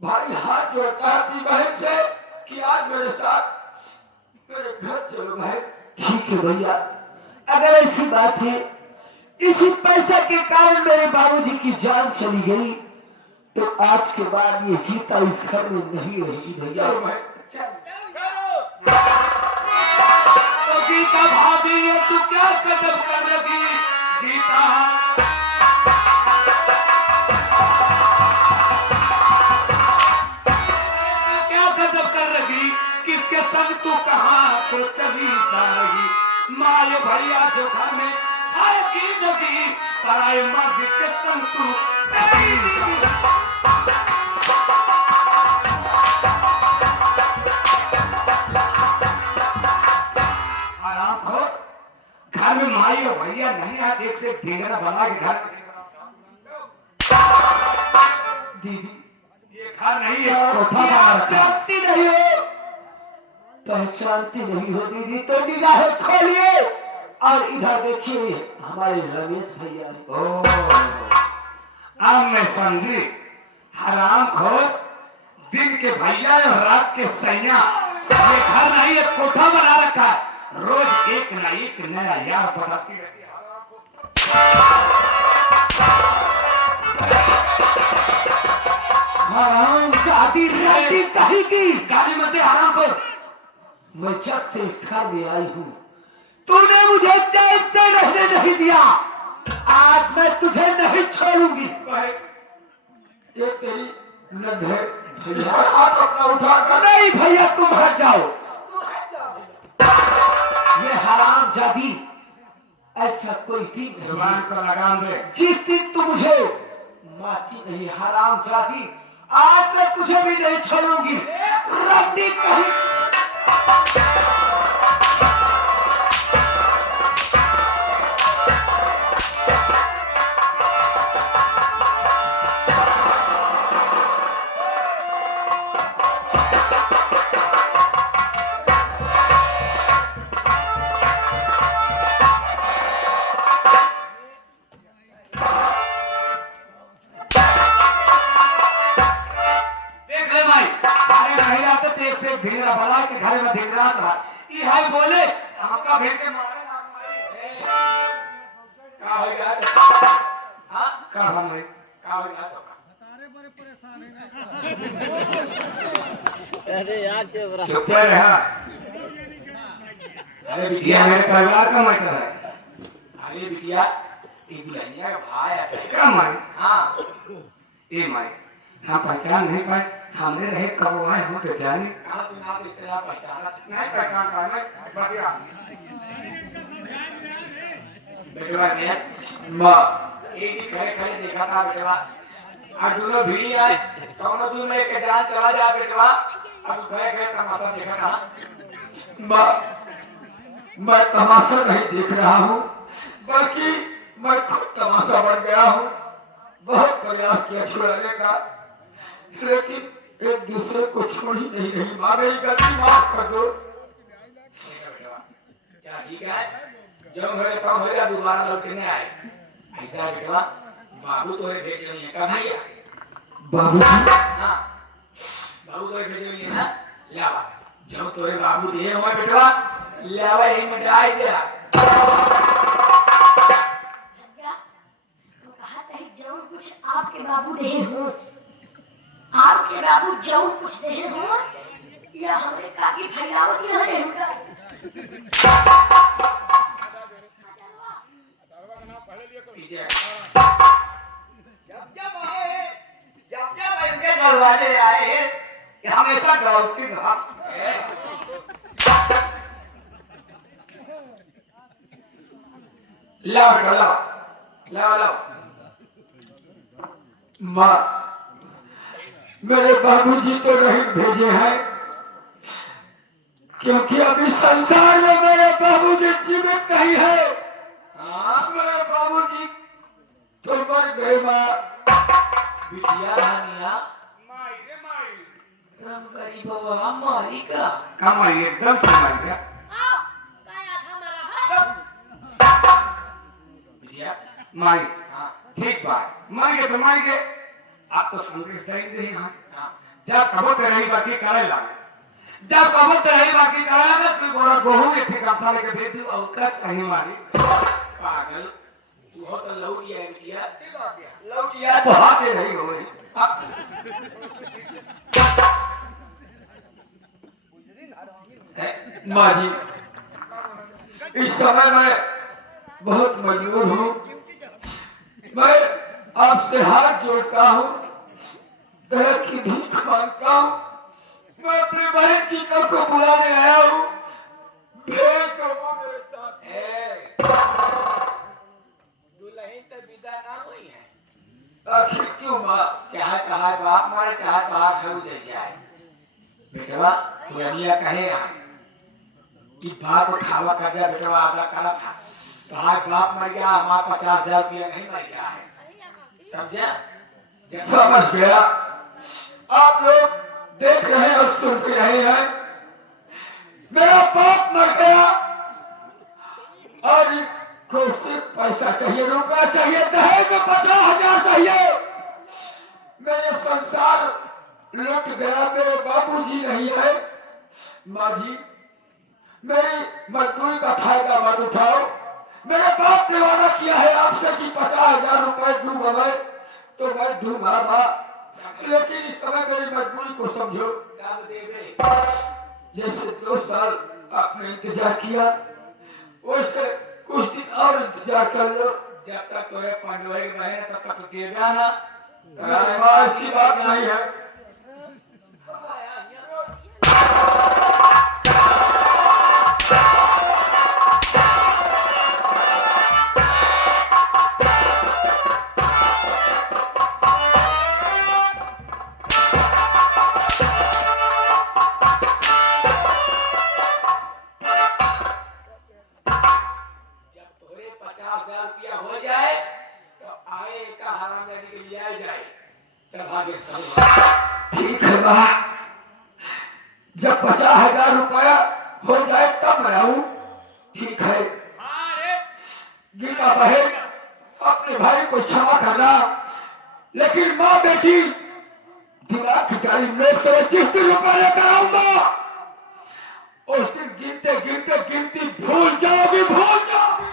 भाई हाथ जोड़ता है अपनी बहन से कि आज मेरे साथ मेरे घर चलो भाई। ठीक है भैया, अगर ऐसी बात है, इसी पैसे के कारण मेरे बाबूजी की जान चली गई तो आज के बाद ये गीता इस घर में नहीं रहेगी भैया। चलो भाई तो गीता भाभी ये तू क्या कदम करेगी गीता? तू क्या कदम करेगी? किसके संग तू कहाँ को चली जाएगी? माए भैया जो घर में खाए की जगी पराए मर्द के संग तू नहीं घर में माई और भैया नहीं आते, एक से ढेंगरा बना के घर दीदी ये घर नहीं है, कोठा बना रखा है। शांति नहीं हो, पहचानती नहीं हो दीदी तो निगाहें खोलिए और इधर देखिए हमारे रमेश भैया ने। अब मैं समझी, हराम खोर दिन के भैया और रात के सैया। ये घर नहीं, ये कोठा बना रखा है। रोज एक ना एक नया यार बताती रहती है। हराम जाती राती कहीं की गाली मत दे हराम को। मैं जब से इस घर में आई हूँ तूने मुझे चैन से रहने नहीं दिया। आज मैं तुझे नहीं छोड़ूंगी। ये तेरी नन्हे भैया हाथ अपना उठा कर। नहीं भैया तुम हट जाओ। ये हराम जादी ऐसा कोई चीज जुबान को लगाम दे। जिस दिन तू मुझे मारती नहीं हराम जादी, आज मैं तुझे भी नहीं छोड़ूंगी। रब्बी कहीं ढीला बड़ा के घर में ढीला रहा। ये है बोले हमका भेजे मारे ना का हो गया। हां का हम है का हो गया तो तारे बड़े परेशान है। अरे यार चुप रहा। अरे बिटिया मेरे परिवार का मैटर है। अरे बिटिया ये दुल्हनिया का भाई है क्या माई। हां ये माई हम पहचान नहीं पाए। हमने रहे कब आए हम तो जाने कहा तुम आप इस तरह पहचाना नहीं पहचान पाए। बढ़िया बेटवा ने मां एक ही खड़े खड़े देखा था बेटवा। आज दोनों भिड़ी आए दोनों दूर में एक जान चला जा बेटवा। अब खड़े खड़े तमाशा देखा था। मां मैं तमाशा नहीं देख रहा हूँ बल्कि मैं खुद तमाशा बन गया हूँ। बहुत प्रयास किया छुड़ाने का लेकिन एक दूसरे को छोड़ ही नहीं रही। माँ मेरी गलती माफ कर दो। क्या ठीक है जब मेरे काम हो गया दोबारा लौटने आए ऐसा बेटवा। बाबू तोरे भेजे हुए हैं कब भैया बाबू जी हाँ बाबू तोरे भेजे हुए हैं ना। लावा जब तोरे बाबू दिए हुए बेटवा लावा ही मिटाई दिया। जो कुछ आपके बाबू दे हो आपके बाबू जो कुछ दे हो या हमारे काकी फैलावत यहाँ है उनका। जब इनके दरवाजे आए हमेशा डॉक्टी था। लाओ बेटा लाओ लाओ लाओ। माँ मेरे बाबूजी तो नहीं भेजे हैं क्योंकि अभी संसार में मेरे बाबूजी जीवित नहीं है। मेरे बाबूजी तो मर गए। माँ बिटिया रानिया माई रे माई राम करी बाबा मारी का कमाई एकदम समझ गया। काया था मरा है बिटिया माई हाँ ठीक बात मर गए तो मर गए। आप तो संदेश देंगे ही हाँ जब कबो ते रही बाकी करे लागे जब कबो ते रही बाकी करे लागे तू बोला गोहू ये ठीक काम लेके दे दी और का चाहिए मारी पागल तू हो तो लौटी है बिटिया चलो आ गया लौटिया तो हाथे नहीं हो रही। माँ जी इस समय मैं बहुत मजबूर हूँ। मैं आपसे हाथ जोड़ता हूँ तरह की भीख मांगता हूँ। मैं अपनी बहन की कल को बुलाने आया हूँ। भेज दो माँ मेरे साथ। दुल्हन तो विदा ना हुई है आखिर क्यों माँ। चाहे कहा बाप मारे चाहे कहा घर उजड़ जाए बेटवा पुरानिया कहे आए कि बाप खावा कर्जा बेटवा आधा करा था तो आज बाप मर गया हमारा 50,000 रुपया नहीं मर गया है समझा। समझ गया। आप लोग देख रहे और सुन भी रहे हैं। मेरा बाप मर गया और को सिर्फ पैसा चाहिए रुपया चाहिए दहेज में 50,000 चाहिए। मेरे संसार लुट गया, मेरे बाबूजी नहीं है। माँ जी, मेरी मजदूरी का फायदा मत उठाओ। मेरे बाप ने वादा किया है आपसे कि 50,000 रुपए दूंगा मैं, तो मैं दूंगा माँ, लेकिन इस समय मेरी मजबूरी को समझो। जैसे 2 साल आपने इंतजार किया, उसके कुछ दिन और इंतजार कर लो। जब तक तुम्हें पंडवे के बहने तब तक तो दे देना। माँ ऐसी बात नहीं है। ठीक है माँ, जब 50,000 रुपया हो जाए तब मैं आऊं। ठीक है गीता बहन, अपने भाई को क्षमा करना, लेकिन माँ बेटी दिमाग की गाड़ी नोट करो। जिस दिन रुपया लेकर आऊंगा उस दिन गिनते गिनते गिनती भूल जाओगी, भूल जाओगी।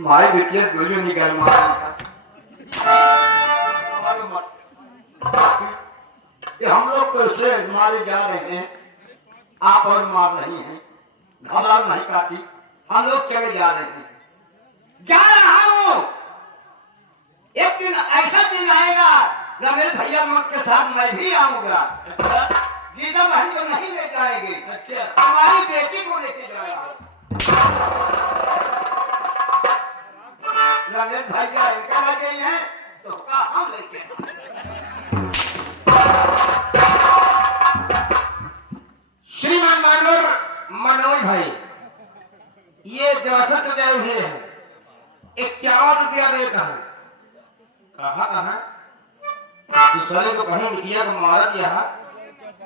मारे बेटिया दोनों निकल मार। ये हम लोग तो इसे मारे जा रहे हैं, आप और मार रही हैं, घबराहट नहीं काटी, हम लोग चले जा रहे हैं। जा रहा हूँ, एक दिन ऐसा दिन आएगा रमेश भैया मत के साथ मैं भी आऊंगा। गीता बहन को नहीं ले जाएंगे, हमारी बेटी को लेके जाएंगे। रमेश भैया इनका लगे हैं तो का हम लेके श्रीमान मानवर मनोज भाई, ये 62 गए हुए हैं, 51 रुपया देता हूँ। कहा दूसरे को कहीं रुपया को मारा दिया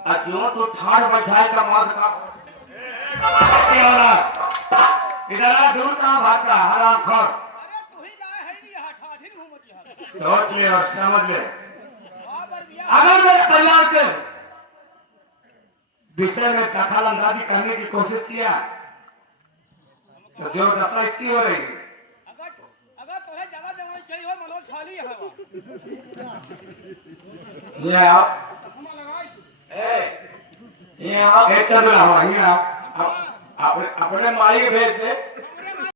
और क्यों तो ठाड़ बैठाए का मार का। इधर आ, दूर कहाँ भागता हराम खोर। सोच ले और समझ ले, अगर मेरे परिवार के विषय में दखल अंदाजी करने की कोशिश किया तो जो दशा इसकी हो रही। अगर तुम्हें ज्यादा जवानी चाहिए हो मनोज खाली है। ये आप ये आप एक चल रहा हुआ ये आप अपने माई के भेज दे।